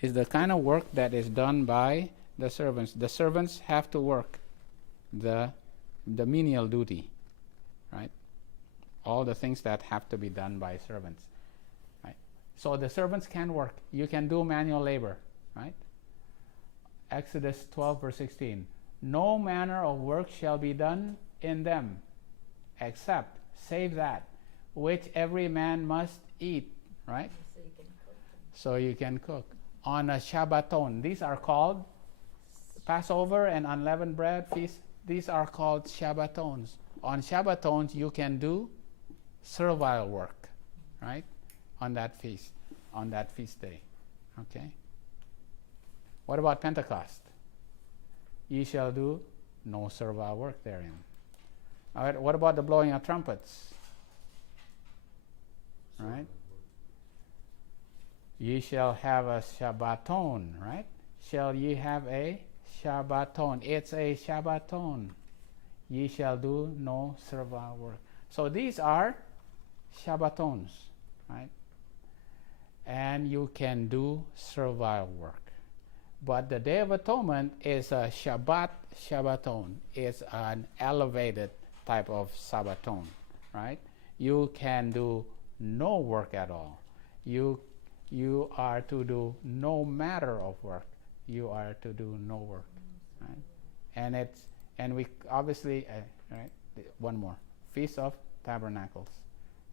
is the kind of work that is done by the servants. The servants have to work the menial duty, right? All the things that have to be done by servants, right? So the servants can work. You can do manual labor, right? Exodus 12 verse 16. No manner of work shall be done in them, except, save that, which every man must eat, right? So you can cook. On a Shabbaton, these are called Passover and unleavened bread feast. These are called Shabbatons. On Shabbatons, you can do servile work, right? On that feast day, okay? What about Pentecost? Ye shall do no servile work therein. All right, what about the blowing of trumpets? Right? Ye shall have a Shabbaton, right? Shall ye have a Shabbaton? It's a Shabbaton. Ye shall do no servile work. So these are Shabbatons, right? And you can do servile work. But the Day of Atonement is a Shabbat Shabbaton. It's an elevated type of Sabbaton, right? You can do no work at all. You are to do no matter of work. You are to do no work, right? And we obviously right. One more, Feast of Tabernacles,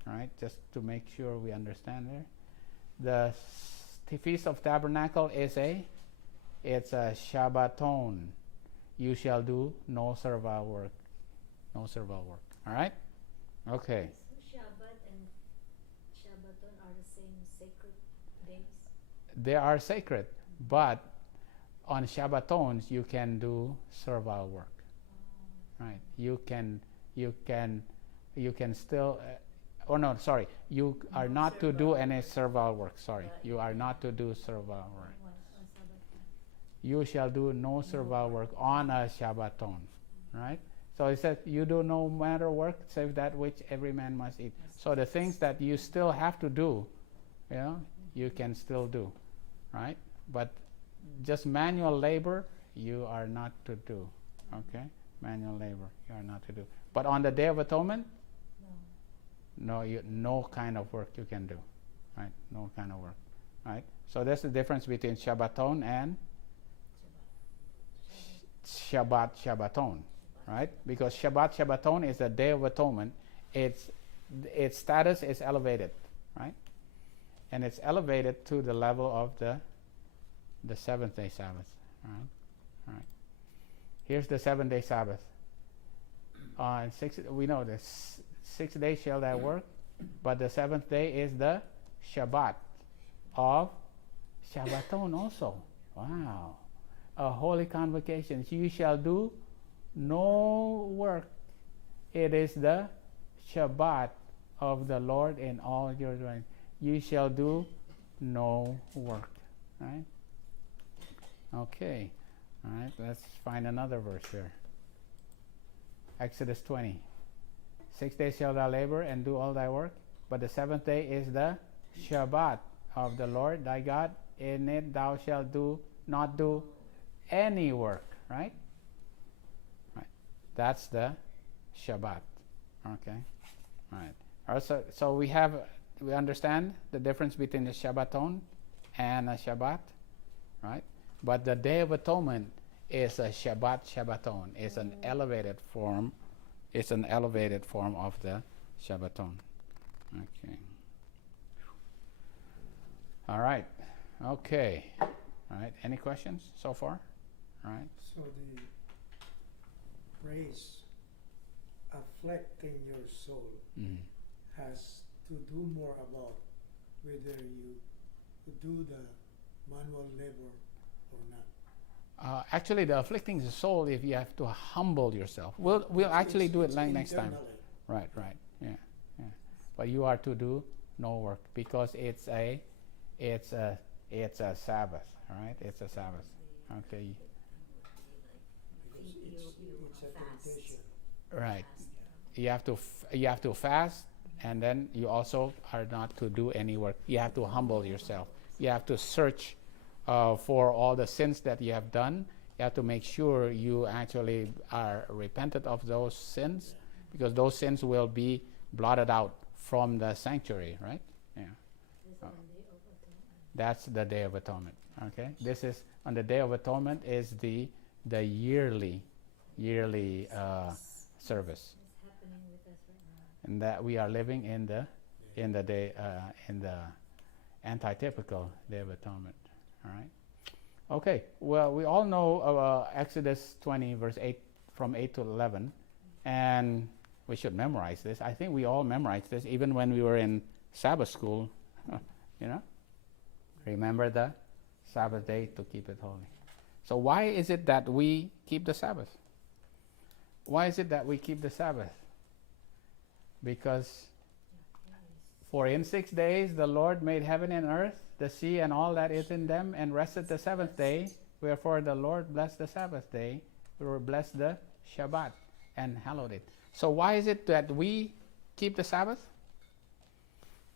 right? Just to make sure we understand there, the Feast of Tabernacle is it's a Shabbaton. You shall do no servile work. No servile work. All right? Okay. So Shabbat and Shabbaton are the same sacred days? They are sacred, but on Shabbatons you can do servile work. Right? You can still you are not to do any servile work. You are not to do servile work. You shall do no servile work on a Shabbaton, right? So it says, you do no matter work, save that which every man must eat. So the things that you still have to do, you can still do, right? But just manual labor, you are not to do, okay? Manual labor, you are not to do. But on the Day of Atonement, no kind of work you can do, right? No kind of work, right? So that's the difference between Shabbaton and Shabbat Shabbaton, right? Because Shabbat Shabbathon is a Day of Atonement. Its status is elevated, right? And it's elevated to the level of the seventh-day Sabbath, right? All right. Here's the seventh-day Sabbath. We know this 6 days shall thou work, but the seventh day is the Shabbat of Shabbathon also. Wow. A holy convocation. You shall do no work. It is the Shabbat of the Lord in all your doing. You shall do no work. Right? Okay. All right. Let's find another verse here. Exodus 20. 6 days shalt thou labor and do all thy work, but the seventh day is the Shabbat of the Lord thy God. In it thou shalt not do any work. Right? Right. That's the Shabbat. Okay. All right. Also, so we understand the difference between the Shabbaton and a Shabbat, right? But the Day of Atonement is a Shabbat Shabbaton. It's an elevated form. It's an elevated form of the Shabbaton. Okay. All right. Okay. All right. Any questions so far? All right. So the phrase afflicting your soul has to do more about whether you do the manual labor or not. Actually, the afflicting the soul, if you have to humble yourself. We'll actually do it next time. Right. Yeah. But you are to do no work because it's a Sabbath, right? It's a Sabbath. Okay. Because it's a temptation. Right. You have to fast, and then you also are not to do any work. You have to humble yourself. You have to search for all the sins that you have done. You have to make sure you actually are repentant of those sins, because those sins will be blotted out from the sanctuary, right? Yeah. That's the Day of Atonement. Okay. This is on the Day of Atonement is the yearly service. It's happening with us right now. And that we are living in the antitypical Day of Atonement. All right. Okay. Well, we all know Exodus 20, verse 8, from 8 to 11, and we should memorize this. I think we all memorized this, even when we were in Sabbath school. You know, remember the Sabbath day to keep it holy. So why is it that we keep the Sabbath? Why is it that we keep the Sabbath? Because for in 6 days the Lord made heaven and earth, the sea and all that is in them, and rested the seventh day. Wherefore the Lord blessed the Sabbath day, or blessed the Shabbat, and hallowed it. So why is it that we keep the Sabbath?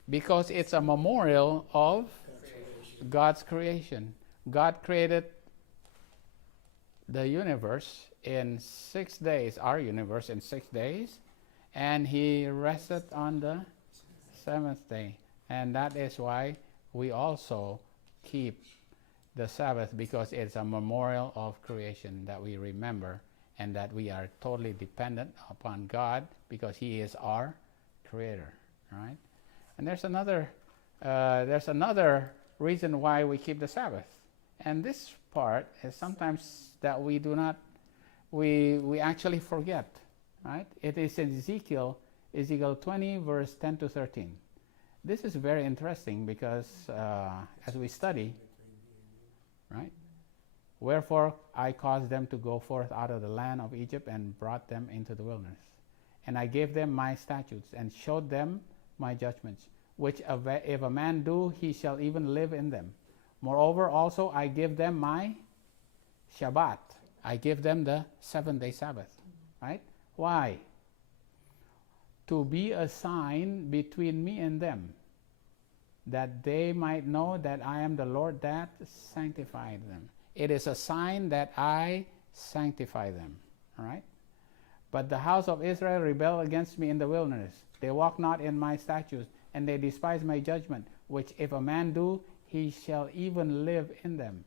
Because it's a memorial of God's creation. God created the universe in 6 days, our universe in 6 days, and he rested on the seventh day. And that is why we also keep the Sabbath, because it's a memorial of creation that we remember, and that we are totally dependent upon God because he is our creator, right? And there's another reason why we keep the Sabbath. And this part is sometimes that we do not, we actually forget, right? It is in Ezekiel 20, verse 10 to 13. This is very interesting because as we study, right? Wherefore I caused them to go forth out of the land of Egypt and brought them into the wilderness. And I gave them my statutes and showed them my judgments, which if a man do, he shall even live in them. Moreover, also I give them my Shabbat. I give them the 7-day Sabbath, right? Why? To be a sign between me and them, that they might know that I am the Lord that sanctified them. It is a sign that I sanctify them, all right? But the house of Israel rebelled against me in the wilderness. They walk not in my statutes, and they despise my judgment, which if a man do, he shall even live in them.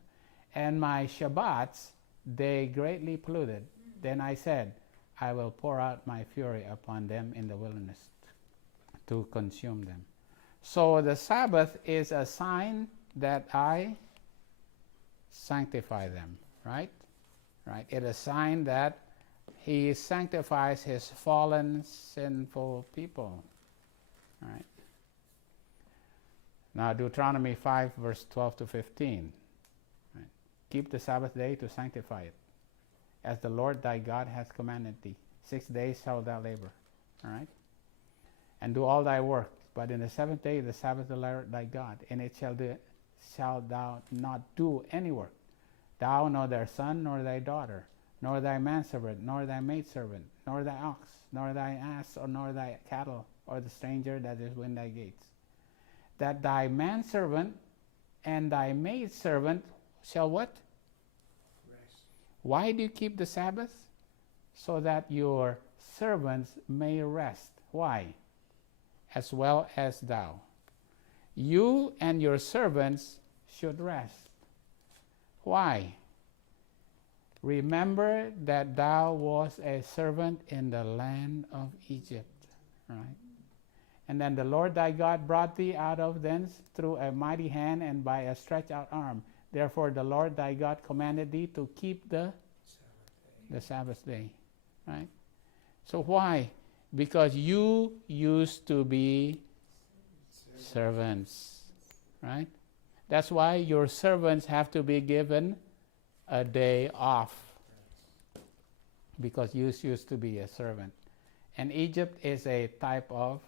And my Shabbats they greatly polluted. Then I said, I will pour out my fury upon them in the wilderness to consume them. So the Sabbath is a sign that I sanctify them, right? Right. It's a sign that he sanctifies his fallen, sinful people. Right. Now Deuteronomy 5, verse 12 to 15. Right. Keep the Sabbath day to sanctify it, as the Lord thy God hath commanded thee. 6 days shalt thou labor. All right. And do all thy work. But in the seventh day, the Sabbath of the Lord thy God, and it shalt thou not do any work. Thou, nor thy son, nor thy daughter, nor thy manservant, nor thy maidservant, nor thy ox, nor thy ass, or nor thy cattle, or the stranger that is within thy gates. That thy manservant and thy maidservant shall what? Rest. Why do you keep the Sabbath? So that your servants may rest. Why? As well as thou. You and your servants should rest. Why? Remember that thou wast a servant in the land of Egypt. Right? And then the Lord thy God brought thee out of thence through a mighty hand and by a stretched out arm. Therefore the Lord thy God commanded thee to keep the Sabbath day. Right? So why? Because you used to be servants. Right? That's why your servants have to be given a day off. Because you used to be a servant. And Egypt is a type of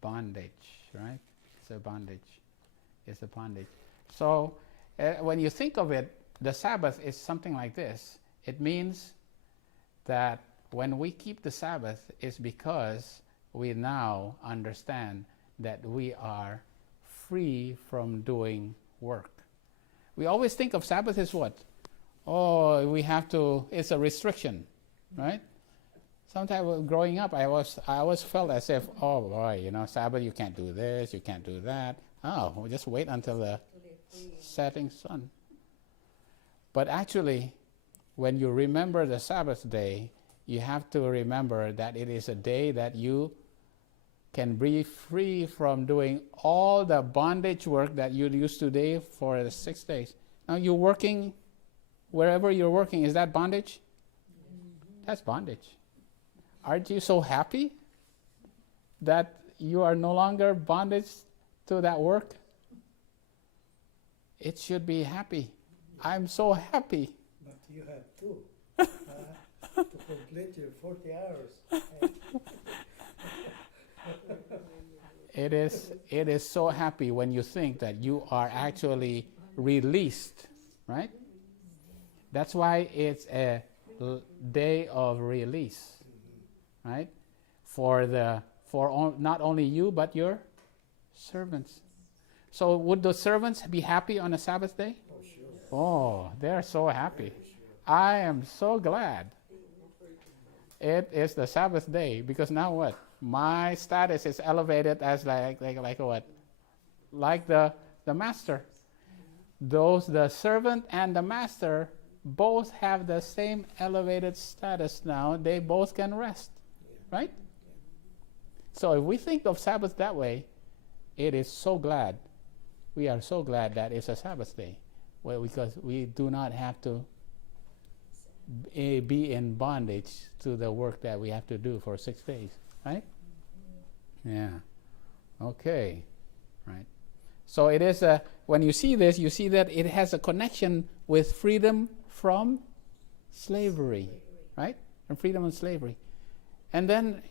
bondage, right? It's a bondage. It's a bondage. So when you think of it, the Sabbath is something like this. It means that when we keep the Sabbath, it's because we now understand that we are free from doing work. We always think of Sabbath as what? Oh, we have to, it's a restriction, right? Sometimes growing up, I always felt as if, oh boy, Sabbath, you can't do this, you can't do that. Oh, we'll just wait until the setting sun. But actually, when you remember the Sabbath day, you have to remember that it is a day that you can be free from doing all the bondage work that you used to do for the 6 days. Now you're working, wherever you're working, is that bondage? That's bondage. Aren't you so happy that you are no longer bondage to that work? It should be happy. I'm so happy. But you have to complete your 40 hours. It is so happy when you think that you are actually released, right? That's why it's a day of release, right? For not only you but your servants. So would the servants be happy on a Sabbath day? Oh, sure. Oh, they're so happy. I am so glad. It is the Sabbath day because now what? My status is elevated as like what? Like the master. The servant and the master both have the same elevated status now. They both can rest, right? So if we think of Sabbath that way, it is so glad. We are so glad that it's a Sabbath day, because we do not have to be in bondage to the work that we have to do for 6 days, right? Yeah. Okay. Right. So it is when you see this, you see that it has a connection with freedom from slavery, right? From freedom and slavery. And then,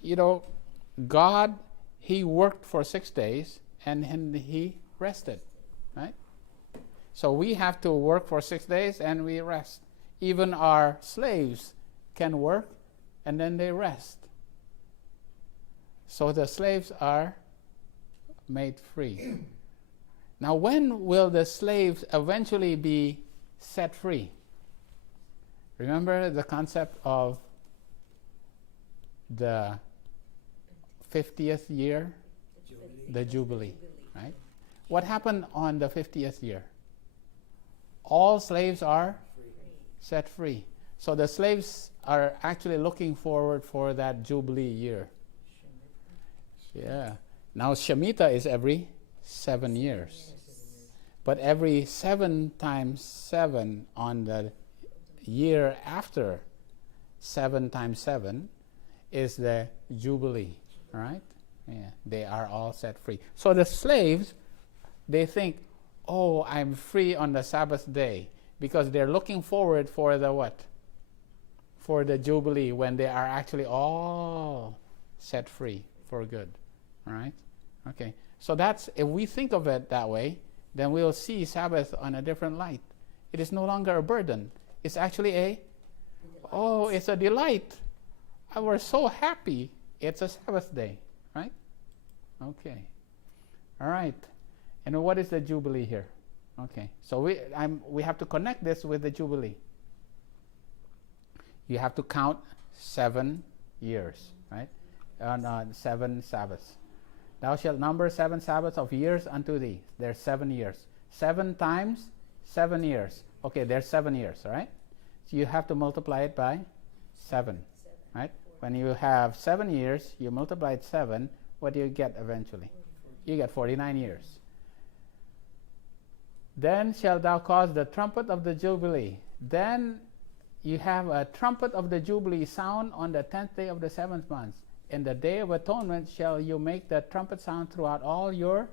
God, he worked for 6 days and he rested, right? So we have to work for 6 days and we rest. Even our slaves can work and then they rest. So the slaves are made free. Now, when will the slaves eventually be set free? Remember the concept of the 50th year? The Jubilee, right? What happened on the 50th year? All slaves are set free. So the slaves are actually looking forward for that Jubilee year. Yeah. Now Shemitah is every 7 years. But every 7 times 7 on the year after 7 times 7 is the Jubilee, right? Yeah, they are all set free. So the slaves, they think, oh, I'm free on the Sabbath day, because they're looking forward for the what? For the Jubilee, when they are actually all set free for good, right? Okay, so that's, if we think of it that way, then we'll see Sabbath on a different light. It is no longer a burden. It's actually it's a delight. We're so happy. It's a Sabbath day, right? Okay. All right. And what is the Jubilee here? Okay. So we have to connect this with the Jubilee. You have to count 7 years, right? On 7 Sabbaths. Thou shalt number 7 Sabbaths of years unto thee. There's 7 years. 7 times 7 years. Okay, there's 7 years, all right? So you have to multiply it by 7, right? When you have 7 years, you multiply it 7, what do you get eventually? You get 49 years. Then shalt thou cause the trumpet of the Jubilee. Then you have a trumpet of the Jubilee sound on the 10th day of the 7th month. In the day of atonement shall you make the trumpet sound throughout all your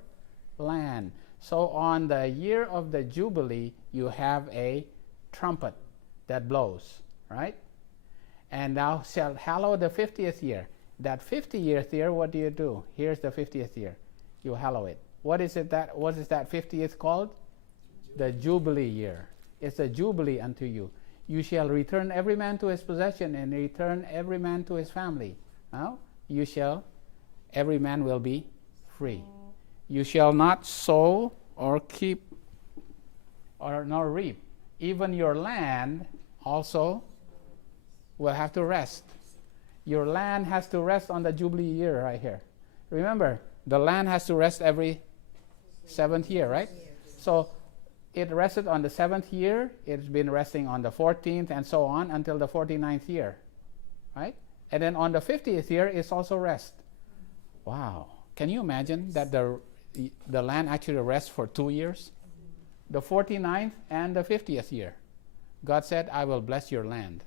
land. So on the year of the Jubilee, you have a trumpet that blows, right? And thou shalt hallow the 50th year. That 50th year, what do you do? Here's the 50th year. You hallow it. What is that 50th called? The Jubilee year. It's a Jubilee unto you. You shall return every man to his possession, and return every man to his family. Now, every man will be free. You shall not sow or keep or nor reap. Even your land also will have to rest. Your land has to rest on the Jubilee year right here. Remember, the land has to rest every 7th year, right? So it rested on the 7th year. It's been resting on the 14th and so on until the 49th year, right? And then on the 50th year, it's also rest. Wow. Can you imagine that the land actually rests for 2 years? The 49th and the 50th year. God said, I will bless your land.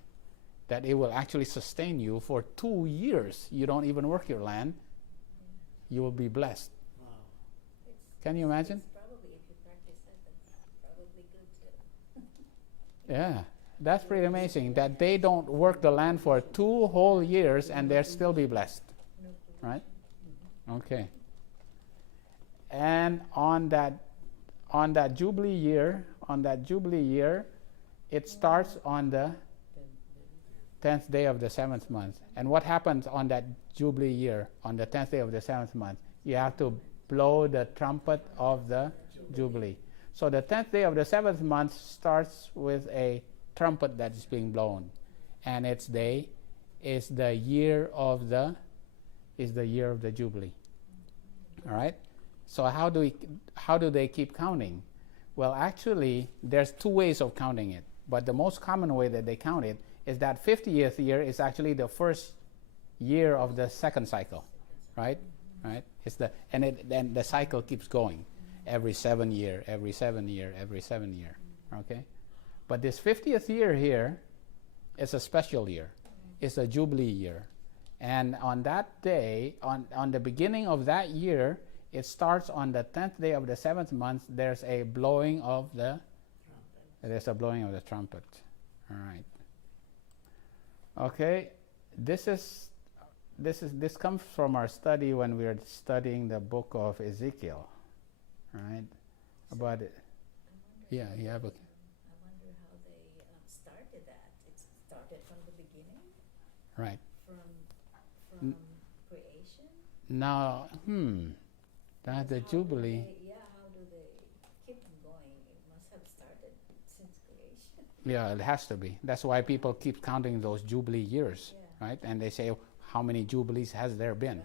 That it will actually sustain you for 2 years. You don't even work your land. You will be blessed. Wow. Can you imagine? Probably, if you practice that, that's probably good too. Yeah. That's pretty amazing that they don't work the land for 2 whole years and they'll still be blessed. Right? Okay. And on that Jubilee year, it starts on the 10th day of the 7th month. And what happens on that Jubilee year, on the 10th day of the 7th month? You have to blow the trumpet of the Jubilee. So the 10th day of the 7th month starts with a trumpet that is being blown, and its day is the year of the Jubilee. All right. So how do they keep counting? Well, actually, there's 2 ways of counting it, but the most common way that they count it is that 50th year is actually the first year of the 2nd cycle, right? Right. And the cycle keeps going every 7 year, every 7 year, every 7 year. Okay. But this 50th year here is a special year. It's a Jubilee year. And on that day, on the beginning of that year, it starts on the 10th day of the 7th month. There's a blowing of the trumpet. All right. Okay. This comes from our study when we were studying the book of Ezekiel. Right? About it. Yeah, you have a. Right. From creation? Now, that's the Jubilee. How do they keep them going? It must have started since creation. Yeah, it has to be. That's why people keep counting those Jubilee years, right? And they say, how many Jubilees has there been?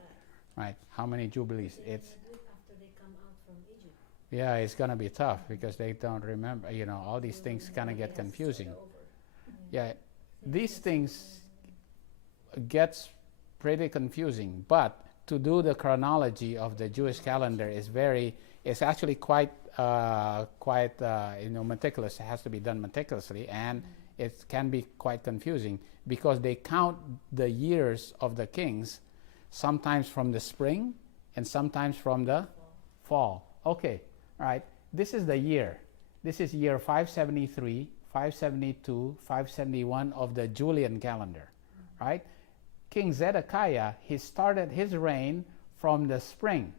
Right? How many Jubilees? It's after they come out from Egypt. Yeah, it's going to be tough because they don't remember, all these things kind of get confusing. Yeah. these things gets pretty confusing, but to do the chronology of the Jewish calendar it's actually quite meticulous. It has to be done meticulously, and it can be quite confusing because they count the years of the kings sometimes from the spring and sometimes from the fall. Okay, all right. This is the year. This is year 573, 572, 571 of the Julian calendar, right? King Zedekiah, he started his reign from the spring.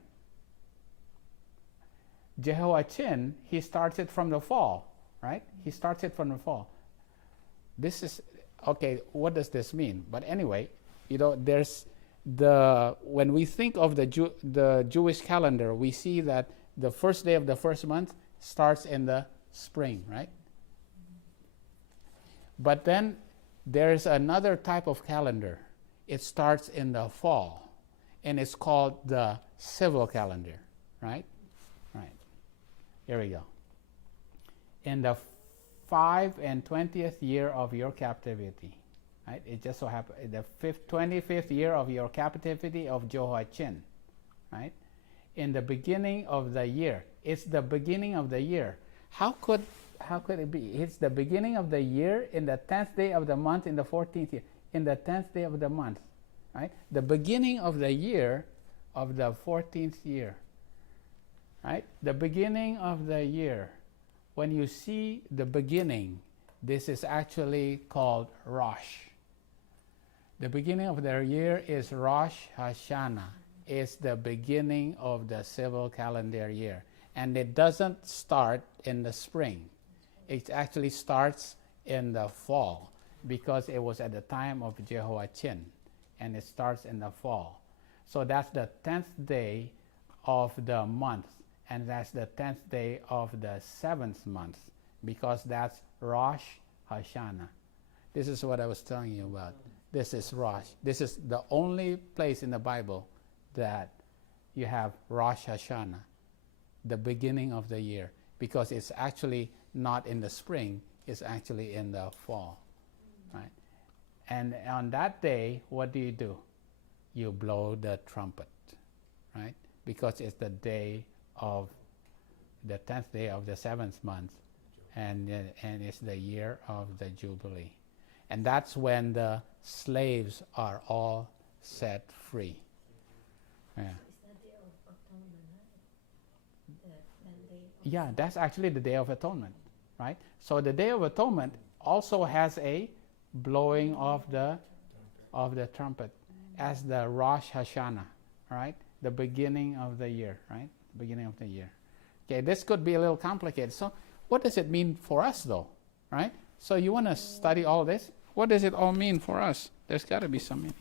Jehoiachin, he starts it from the fall, right? He starts it from the fall. This is, okay, what does this mean? But anyway, there's when we think of the Jewish calendar, we see that the first day of the first month starts in the spring, right? But then there's another type of calendar. It starts in the fall, and it's called the civil calendar, right? Right. Here we go. In the 25th year of your captivity, right? It just so happened the 25th year of your captivity of Jehoiachin, right? In the beginning of the year. It's the beginning of the year. How could it be? It's the beginning of the year in the 10th day of the month in the 14th year. In the 10th day of the month, right? The beginning of the year of the 14th year, right? The beginning of the year. When you see the beginning, this is actually called Rosh. The beginning of the year is Rosh Hashanah. It's the beginning of the civil calendar year. And it doesn't start in the spring. It actually starts in the fall because it was at the time of Jehoiachin, and it starts in the fall. So that's the 10th day of the month, and that's the 10th day of the 7th month because that's Rosh Hashanah. This is what I was telling you about. This is Rosh. This is the only place in the Bible that you have Rosh Hashanah, the beginning of the year, because it's actually not in the spring, it's actually in the fall, right? And on that day, what do? You blow the trumpet, right? Because it's the day of the 10th day of the 7th month, and it's the year of the Jubilee. And that's when the slaves are all set free. Yeah. It's the Day of Atonement, right? That day of Yeah, that's actually the Day of Atonement, right? So the Day of Atonement also has a blowing of the trumpet as the Rosh Hashanah, right? The beginning of the year, right? Beginning of the year. Okay, this could be a little complicated. So what does it mean for us though, right? So you want to study all this? What does it all mean for us? There's got to be some meaning.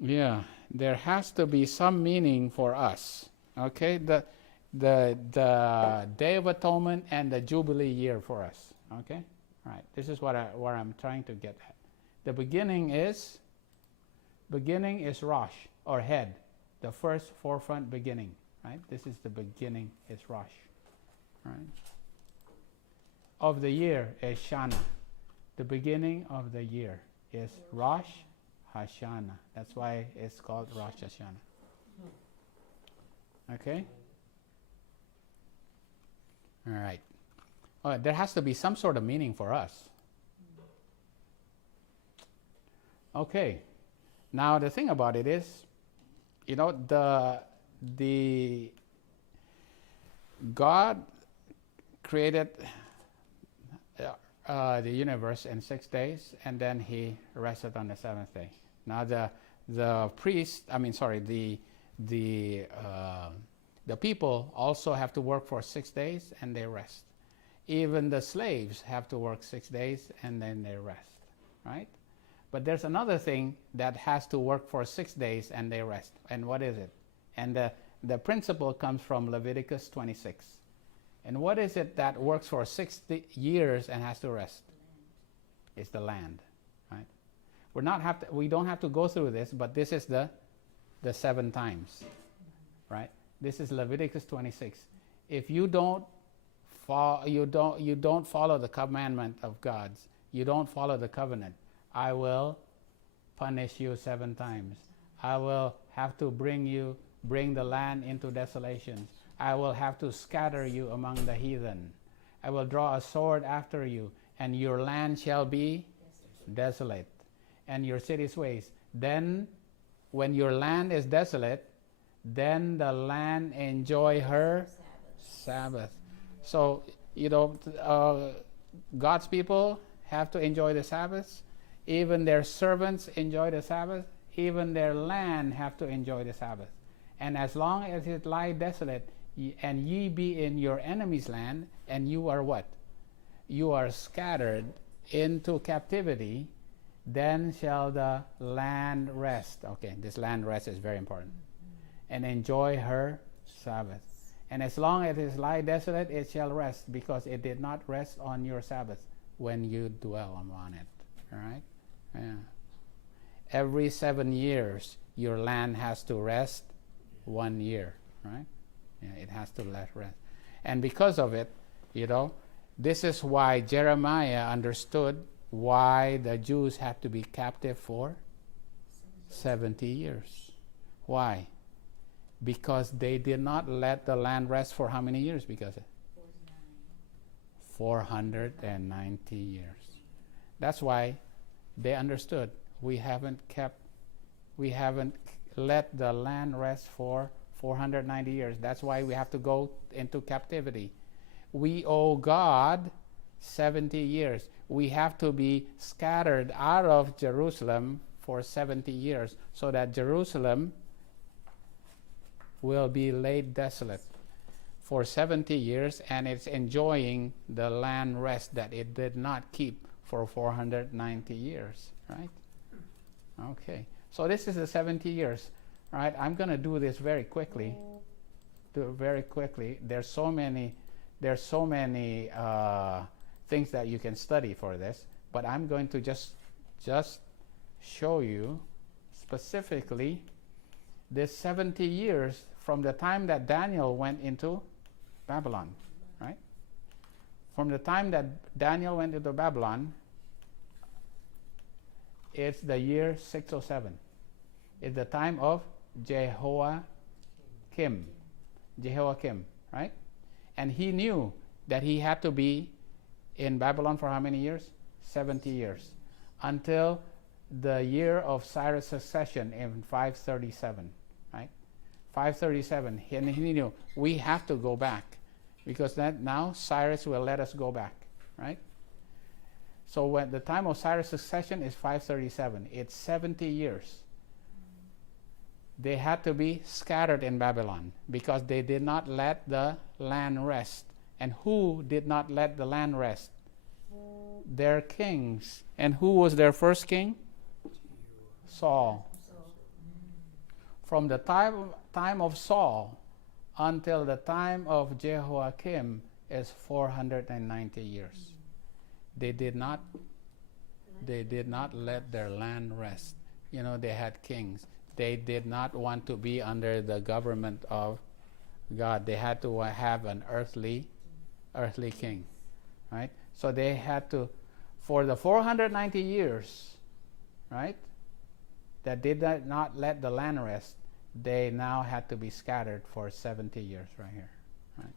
Yeah, there has to be some meaning for us. Okay, the Day of Atonement and the Jubilee Year for us. Okay, all right. This is what I'm trying to get at. The beginning is Rosh, or head, the first forefront beginning. Right. This is the beginning. Is Rosh. Right. Of the year is Shana. The beginning of the year is Rosh Hashanah. That's why it's called Rosh Hashanah. Okay? All right. There has to be some sort of meaning for us. Okay. Now the thing about it is, the God created the universe in 6 days, and then he rested on the 7th day. Now the people also have to work for 6 days and they rest. Even the slaves have to work 6 days and then they rest, right? But there's another thing that has to work for 6 days and they rest. And what is it? And the principle comes from Leviticus 26. And what is it that works for 60 years and has to rest? It's the land, right? We don't have to go through this, but this is the 7 times, right? This is Leviticus 26. If you don't follow the commandment of God's, you don't follow the covenant, I will punish you 7 times. I will have to bring the land into desolation. I will have to scatter you among the heathen. I will draw a sword after you, and your land shall be desolate, and your cities waste. Then, when your land is desolate, then the land enjoy her Sabbath. So, God's people have to enjoy the Sabbath. Even their servants enjoy the Sabbath. Even their land have to enjoy the Sabbath. And as long as it lie desolate, and ye be in your enemy's land, and you are what? You are scattered into captivity, then shall the land rest. Okay, this land rest is very important. And enjoy her Sabbath. And as long as it lie desolate, it shall rest, because it did not rest on your Sabbath when you dwell upon it. All right? Yeah. Every 7 years, your land has to rest 1 year, right? Yeah, it has to let rest. And because of it, this is why Jeremiah understood why the Jews had to be captive for 70 years. Why? Because they did not let the land rest for how many years? Because 490 years. That's why they understood we haven't let the land rest for 490 years. That's why we have to go into captivity. We owe God 70 years. We have to be scattered out of Jerusalem for 70 years so that Jerusalem will be laid desolate for 70 years, and it's enjoying the land rest that it did not keep for 490 years, right? Okay, so this is the 70 years, right? I'm going to do this very quickly. There's so many things that you can study for this, but I'm going to just show you specifically this 70 years from the time that Daniel went into Babylon, right? From the time that Daniel went into Babylon, it's the year 607. It's the time of Jehoiakim, right? And he knew that he had to be in Babylon for how many years? 70 years. Until the year of Cyrus' succession in 537, right? 537, and he knew we have to go back, because now Cyrus will let us go back, right? So when the time of Cyrus' succession is 537, it's 70 years. They had to be scattered in Babylon because they did not let the land rest. And who did not let the land rest? Their kings. And who was their first king? Saul. From the time of Saul until the time of Jehoiakim is 490 years. They did not let their land rest. They had kings. They did not want to be under the government of God. They had to have an earthly king, right? So they had to, for the 490 years, right, that did not let the land rest, they now had to be scattered for 70 years right here, right?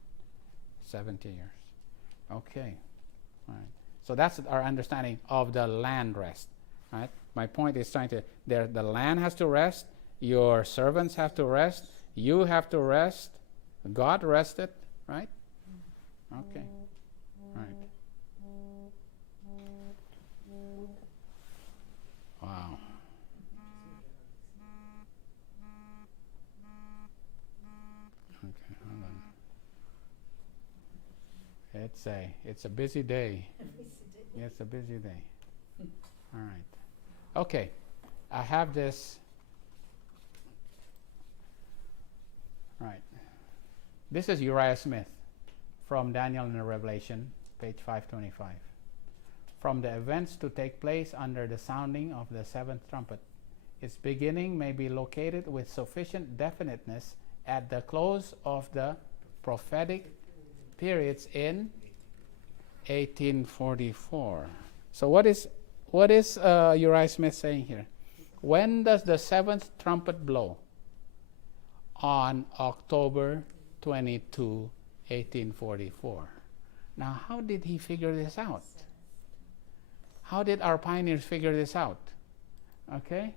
70 years. Okay, all right. So that's our understanding of the land rest, right? My point is the land has to rest, your servants have to rest, you have to rest, God rested, right? Okay, all right. Wow. Okay, hold on. It's a busy day. It's a busy day. All right. Okay, I have this. All right. This is Uriah Smith from Daniel and the Revelation, page 525. From the events to take place under the sounding of the seventh trumpet. Its beginning may be located with sufficient definiteness at the close of the prophetic periods in 1844. So what is Uriah Smith saying here? When does the seventh trumpet blow? On October 22, 1844. Now, how did he figure this out? How did our pioneers figure this out? Okay?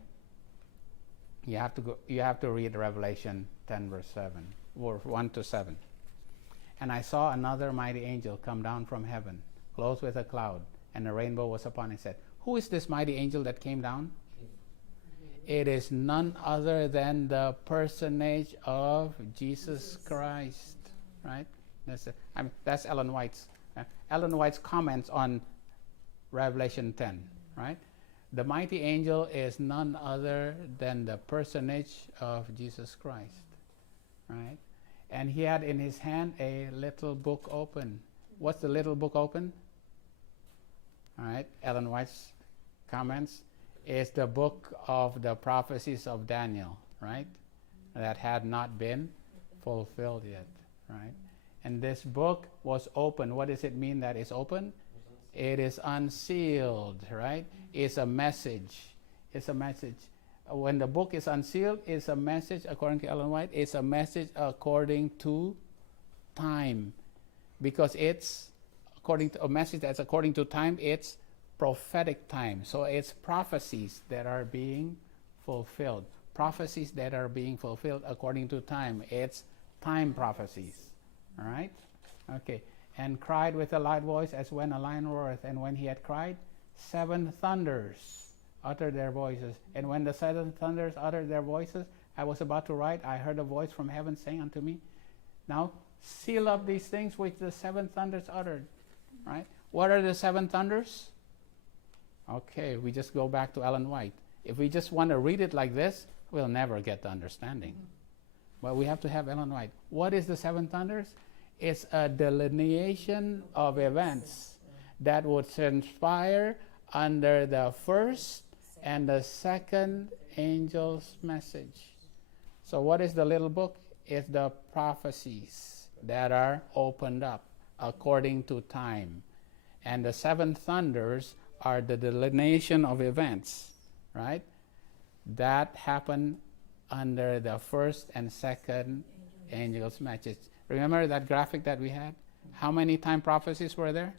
You have to read Revelation 10 verse 7, or 1 to 7. And I saw another mighty angel come down from heaven, clothed with a cloud, and a rainbow was upon his head. Who is this mighty angel that came down? It is none other than the personage of Jesus Christ, right? That's Ellen White's. Ellen White's comments on Revelation 10, right? The mighty angel is none other than the personage of Jesus Christ, right? And he had in his hand a little book open. What's the little book open? All right, Ellen White's comments is the book of the prophecies of Daniel, right? That had not been fulfilled yet, right? And this book was open. What does it mean that it's open? It is unsealed, right? It's a message. It's a message. When the book is unsealed, it's a message, according to Ellen White, it's a message according to time. Because it's according to a message that's according to time, it's prophetic time. So it's prophecies that are being fulfilled. Prophecies that are being fulfilled according to time. It's time prophecies. All right? Okay. And cried with a loud voice as when a lion roareth. And when he had cried, 7 thunders uttered their voices. And when the 7 thunders uttered their voices, I was about to write, I heard a voice from heaven saying unto me, now seal up these things which the 7 thunders uttered. Right? What are the 7 thunders? Okay, we just go back to Ellen White. If we just want to read it like this, we'll never get the understanding. But we have to have Ellen White. What is the 7 thunders? It's a delineation of events that would transpire under the first and the second angel's message. So what is the little book? It's the prophecies that are opened up according to time. And the 7 thunders are the delineation of events, right? That happen under the first and second angel's message. Remember that graphic that we had? How many time prophecies were there?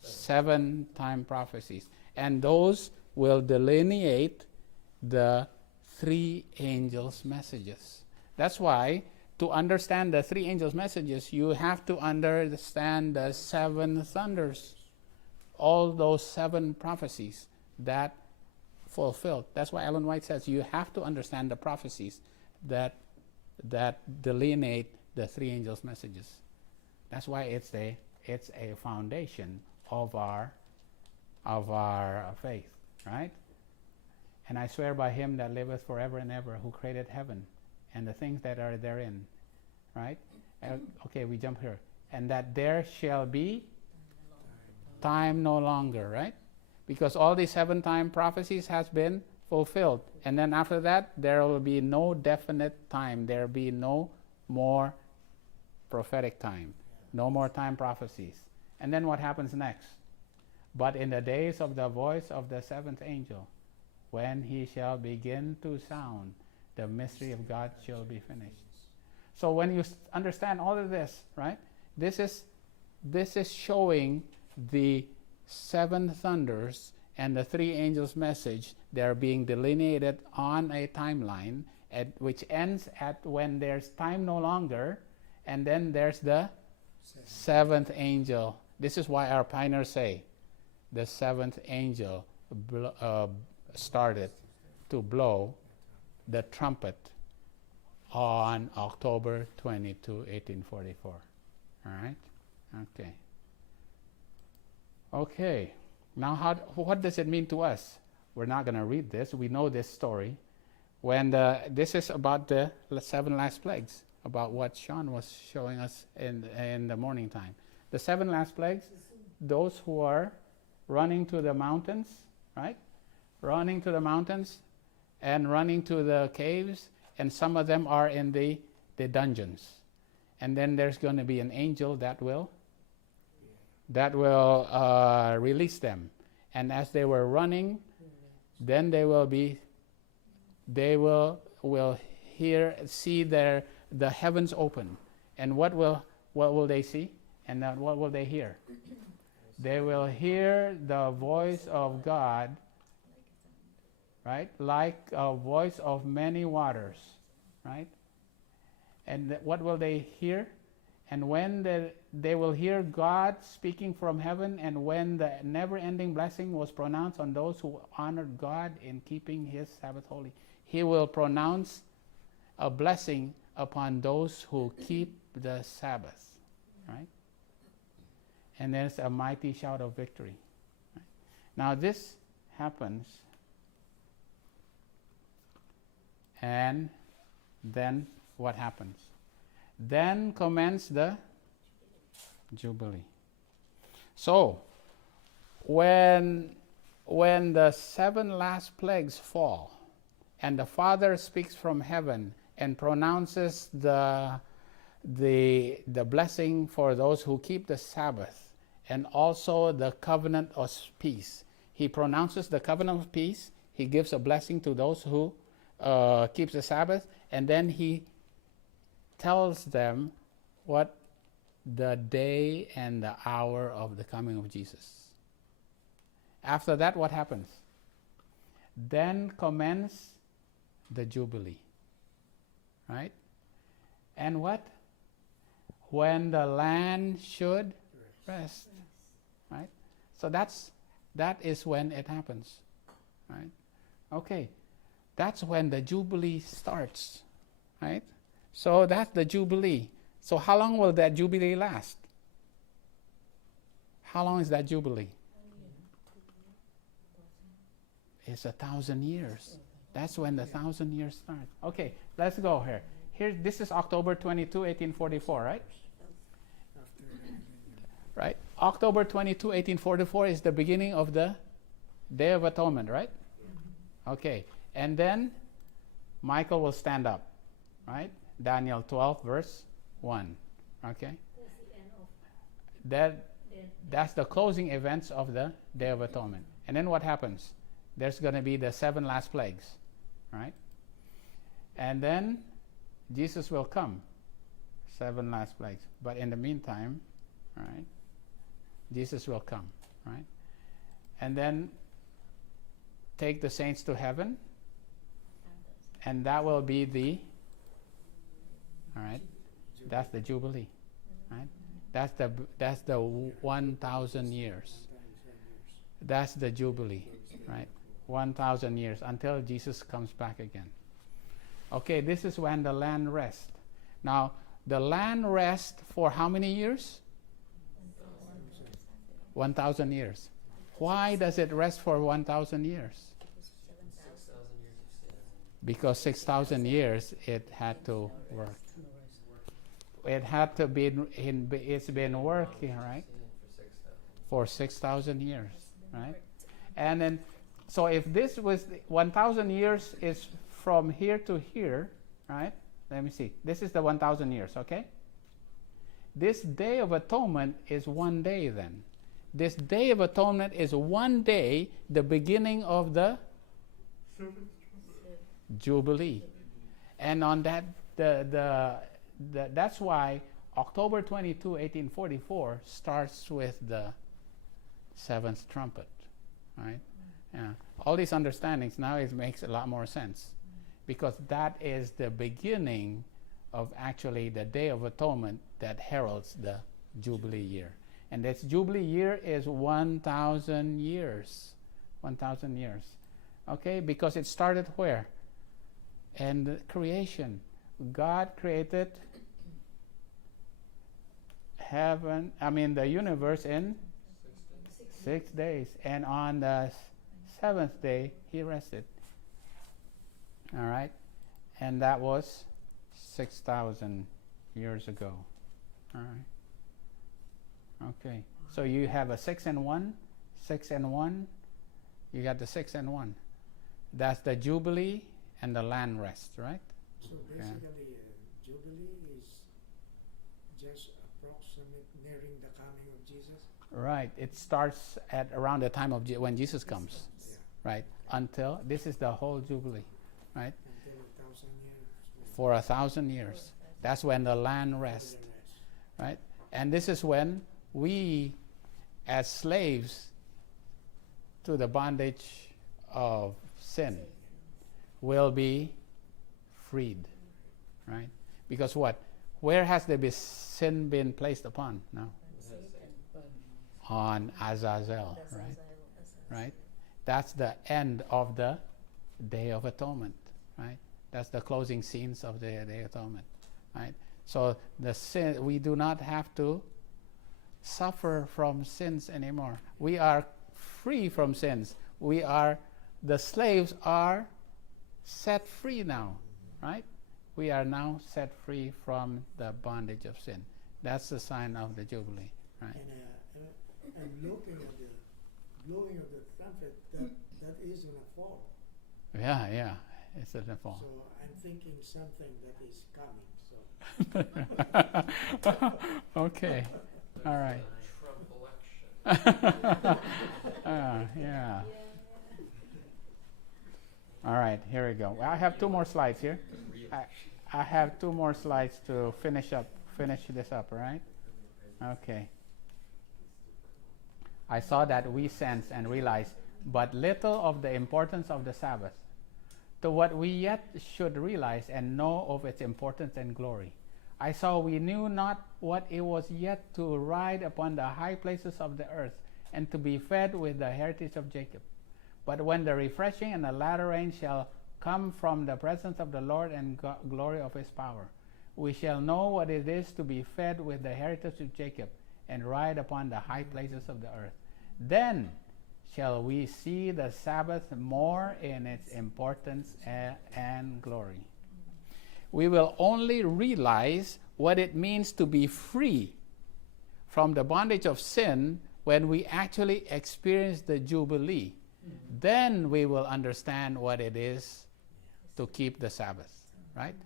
7 time prophecies. And those will delineate the 3 angels' messages. That's why, to understand the 3 angels' messages, you have to understand the 7 thunders. All those 7 prophecies that fulfilled. That's why Ellen White says you have to understand the prophecies that delineate the 3 angels' messages. That's why it's a foundation of our faith, right? And I swear by him that liveth forever and ever, who created heaven and the things that are therein, right? Okay, we jump here. And that there shall be time no longer, right? Because all these 7 time prophecies has been fulfilled. And then after that, there will be no definite time. There will be no more prophetic time. No more time prophecies. And then what happens next? But in the days of the voice of the 7th angel, when he shall begin to sound, the mystery of God shall be finished. So when you understand all of this, right? This is showing the 7 thunders and the 3 angels' message. They are being delineated on a timeline, which ends at when there's time no longer, and then there's the 7th angel. This is why our pioneers say the 7th angel started to blow the trumpet on October 22, 1844. All right? Okay. Okay. Now, what does it mean to us? We're not going to read this. We know this story. This is about the 7 last plagues, about what Sean was showing us in the morning time. The 7 last plagues, those who are running to the mountains, right? Running to the mountains and running to the caves, and some of them are in the dungeons. And then there's going to be an angel that will release them. And as they were running, then they will see the heavens open. And what will they see? And what will they hear? They will hear the voice of God, right? Like a voice of many waters, right? And what will they hear? And when they will hear God speaking from heaven, and when the never-ending blessing was pronounced on those who honored God in keeping His Sabbath holy, He will pronounce a blessing upon those who keep the Sabbath, right? And there's a mighty shout of victory. Right? Now this happens, and then what happens? Then commence the Jubilee. So, when the 7 last plagues fall, and the Father speaks from heaven and pronounces the blessing for those who keep the Sabbath, and also the covenant of peace. He pronounces the covenant of peace. He gives a blessing to those who keeps the Sabbath, and then He tells them what the day and the hour of the coming of Jesus. After that, what happens? Then commence the Jubilee, right? And what? When the land should rest, right? So that is when it happens, right? Okay, that's when the Jubilee starts, right? So that's the Jubilee. So how long will that Jubilee last? How long is that Jubilee? It's 1,000 years. That's when the 1,000 years start. Okay, let's go here. This is October 22, 1844, right? Right? October 22, 1844 is the beginning of the Day of Atonement, right? Okay, and then Michael will stand up, right? Daniel 12, verse 1. Okay? That's the closing events of the Day of Atonement. And then what happens? There's going to be the 7 last plagues, right? And then Jesus will come. 7 last plagues. But in the meantime, right, Jesus will come, right? And then take the saints to heaven. And that will be all right, that's the Jubilee, right? That's the 1,000 years. That's the Jubilee, right? 1,000 years until Jesus comes back again. Okay, this is when the land rests. Now, the land rests for how many years? 1,000 years. Why does it rest for 1,000 years? 6,000 years of sin. Because 6,000 years it had to work. It had to be, it's been working, right? For 6,000 years, right? And then, so if this was 1,000 years is from here to here, right? Let me see. This is the 1,000 years, okay? This Day of Atonement is 1 day then. This Day of Atonement is 1 day, the beginning of the Jubilee. And on that, that's why October 22, 1844 starts with the 7th trumpet, right? Yeah. All these understandings now it makes a lot more sense, because that is the beginning of actually the Day of Atonement that heralds the Jubilee year. And this Jubilee year is 1,000 years. 1,000 years. Okay? Because it started where? And creation. God created the universe in 6 days. And on the 7th day, He rested. All right? And that was 6,000 years ago. All right? Okay. So you have a 6 and 1, 6 and 1. You got the 6 and 1. That's the Jubilee and the land rest, right? So basically, Jubilee is just approximate nearing the coming of Jesus? Right. It starts at around the time of when Jesus comes. Yeah. Right. Until this is the whole Jubilee. Right. Until 1,000 years. For 1,000 years. That's when the land rests. Right. And this is when we, as slaves to the bondage of sin, will be freed. Right. Because what? Where has the sin been placed upon now? On Azazel, right? Right? That's the end of the Day of Atonement, right? That's the closing scenes of the Day of Atonement, right? So the sin, we do not have to suffer from sins anymore. We are free from sins. The slaves are set free now, right? We are now set free from the bondage of sin. That's the sign of the Jubilee, right? And looking at the blowing of the trumpet, that is in a fall. Yeah, it's in the fall. So I'm thinking something that is coming. So Okay, all right. Trump election. Yeah. All right, here we go. I have 2 more slides here. I have 2 more slides to finish this up, all right? Okay. I saw that we sense and realize but little of the importance of the Sabbath, to what we yet should realize and know of its importance and glory. I saw we knew not what it was yet to ride upon the high places of the earth and to be fed with the heritage of Jacob. But when the refreshing and the latter rain shall come from the presence of the Lord and glory of his power, we shall know what it is to be fed with the heritage of Jacob and ride upon the high places of the earth. Then shall we see the Sabbath more in its importance and glory. We will only realize what it means to be free from the bondage of sin when we actually experience the Jubilee. Then we will understand what it is to keep the Sabbath, right?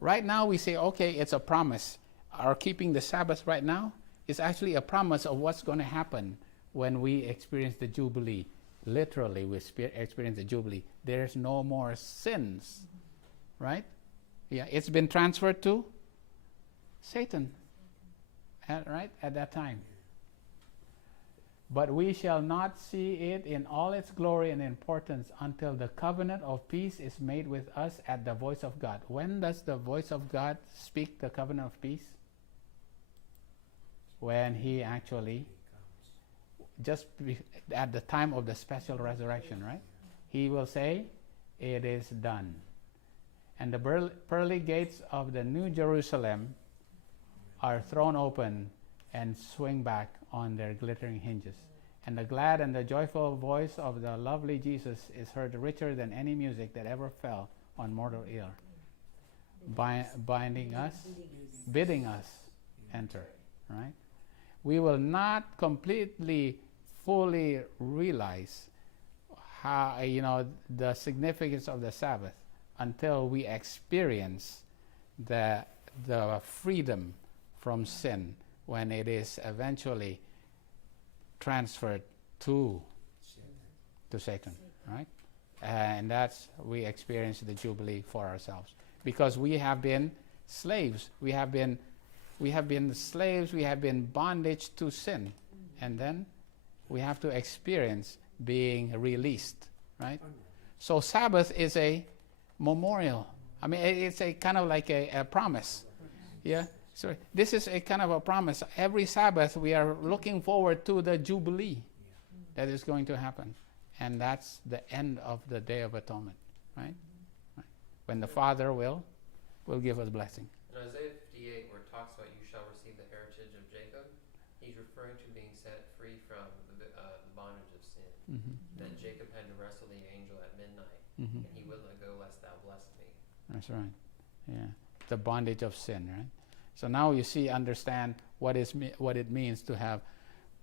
Right now we say, okay, it's a promise. Our keeping the Sabbath right now is actually a promise of what's going to happen when we experience the Jubilee. Literally, we experience the Jubilee. There's no more sins, right? Yeah, it's been transferred to Satan, right, at that time. But we shall not see it in all its glory and importance until the covenant of peace is made with us at the voice of God. When does the voice of God speak the covenant of peace? When he actually, at the time of the special resurrection, right? He will say, it is done. And the pearly gates of the New Jerusalem are thrown open and swing back on their glittering hinges. And the glad and the joyful voice of the lovely Jesus is heard richer than any music that ever fell on mortal ear, bidding us enter, right? We will not completely, fully realize how, the significance of the Sabbath until we experience the freedom from sin when it is eventually transferred to Satan, right? And that's, we experience the Jubilee for ourselves. Because we have been slaves. We have been slaves, we have been bondage to sin. And then we have to experience being released, right? So Sabbath is a memorial. I mean, it's a kind of like a promise. Yeah? So this is a kind of a promise. Every Sabbath we are looking forward to the Jubilee that is going to happen. And that's the end of the Day of Atonement, right? When the Father will give us blessing. In Isaiah 58, where it talks about you shall receive the heritage of Jacob, he's referring to being set free from the bondage of sin. Mm-hmm. That Jacob had to wrestle the angel at midnight, Mm-hmm. and he would let go lest thou bless me. That's right. Yeah. The bondage of sin, right? So now you understand what it means to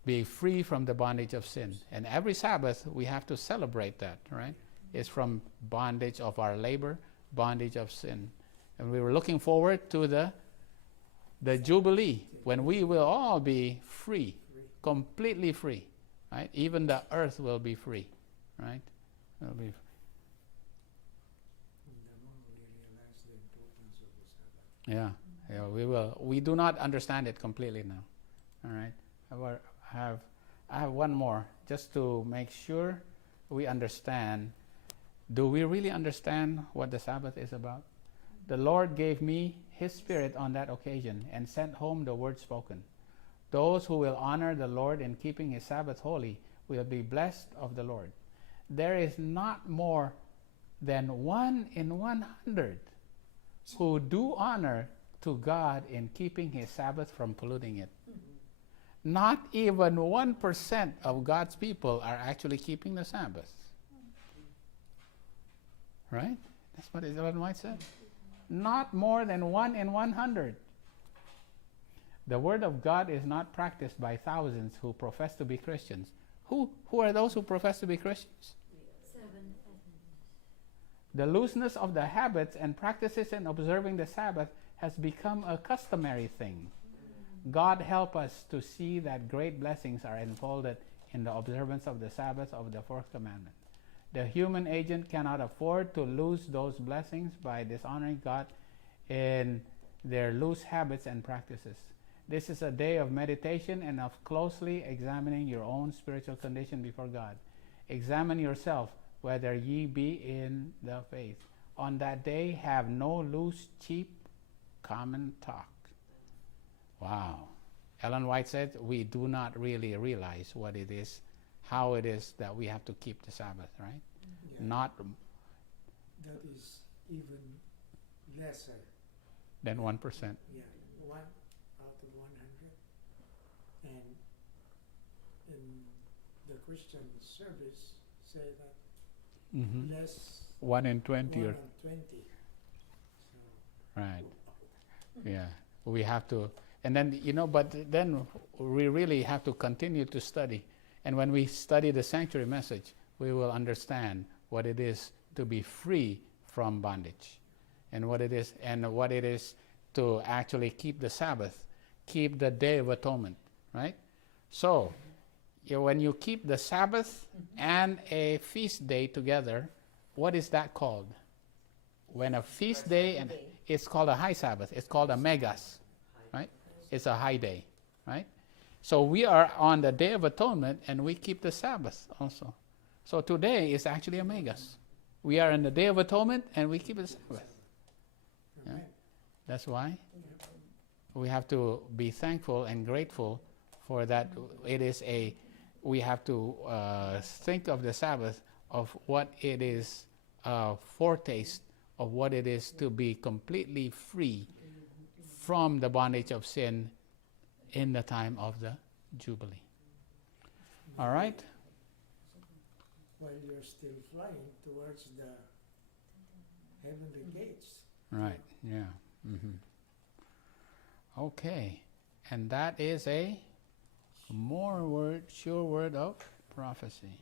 be free from the bondage of sin. And every Sabbath we have to celebrate that, right? It's from bondage of our labor, bondage of sin. And we were looking forward to the Jubilee when we will all be free, completely free, right? Even the earth will be free, right? It'll be The more we realize the importance of the Sabbath. yeah, we will. We do not understand it completely now. All right. I have one more just to make sure we understand. Do we really understand what the Sabbath is about? The Lord gave me His Spirit on that occasion and sent home the word spoken. Those who will honor the Lord in keeping His Sabbath holy will be blessed of the Lord. There is not more than 1 in 100 who do honor to God in keeping His Sabbath from polluting it. Not even 1% of God's people are actually keeping the Sabbath. Right? That's what Ellen White said. Not more than 1 in 100. The Word of God is not practiced by thousands who profess to be Christians. Who are those who profess to be Christians? 7. The looseness of the habits and practices in observing the Sabbath has become a customary thing. God help us to see that great blessings are enfolded in the observance of the Sabbath of the fourth commandment. The human agent cannot afford to lose those blessings by dishonoring God in their loose habits and practices. This is a day of meditation and of closely examining your own spiritual condition before God. Examine yourself whether ye be in the faith. On that day have no loose, cheap, common talk. Wow. Ellen White said we do not really realize what it is, how it is that we have to keep the Sabbath, right? Yeah. Not That is even lesser. than 1%. Yeah, 1 out of 100. And in the Christian service say that Mm-hmm. less 1 in 20 1 or on 20. So right. Yeah. We have to, and then, but then we really have to continue to study. And when we study the sanctuary message, we will understand what it is to be free from bondage and what it is to actually keep the Sabbath, keep the Day of Atonement, right? So, when you keep the Sabbath and a feast day together, what is that called? When a feast day, and it's called a high Sabbath, it's called a megas, right? It's a high day, right? So we are on the Day of Atonement and we keep the Sabbath also. So today is actually a megas. We are in the Day of Atonement and we keep the Sabbath. Yeah. That's why we have to be thankful and grateful for that. We have to think of the Sabbath of what it is, foretaste of what it is to be completely free from the bondage of sin in the time of the Jubilee. All right? while you're still flying towards the heavenly gates. Right, yeah. Mm-hmm. Okay, and that is a sure word of prophecy.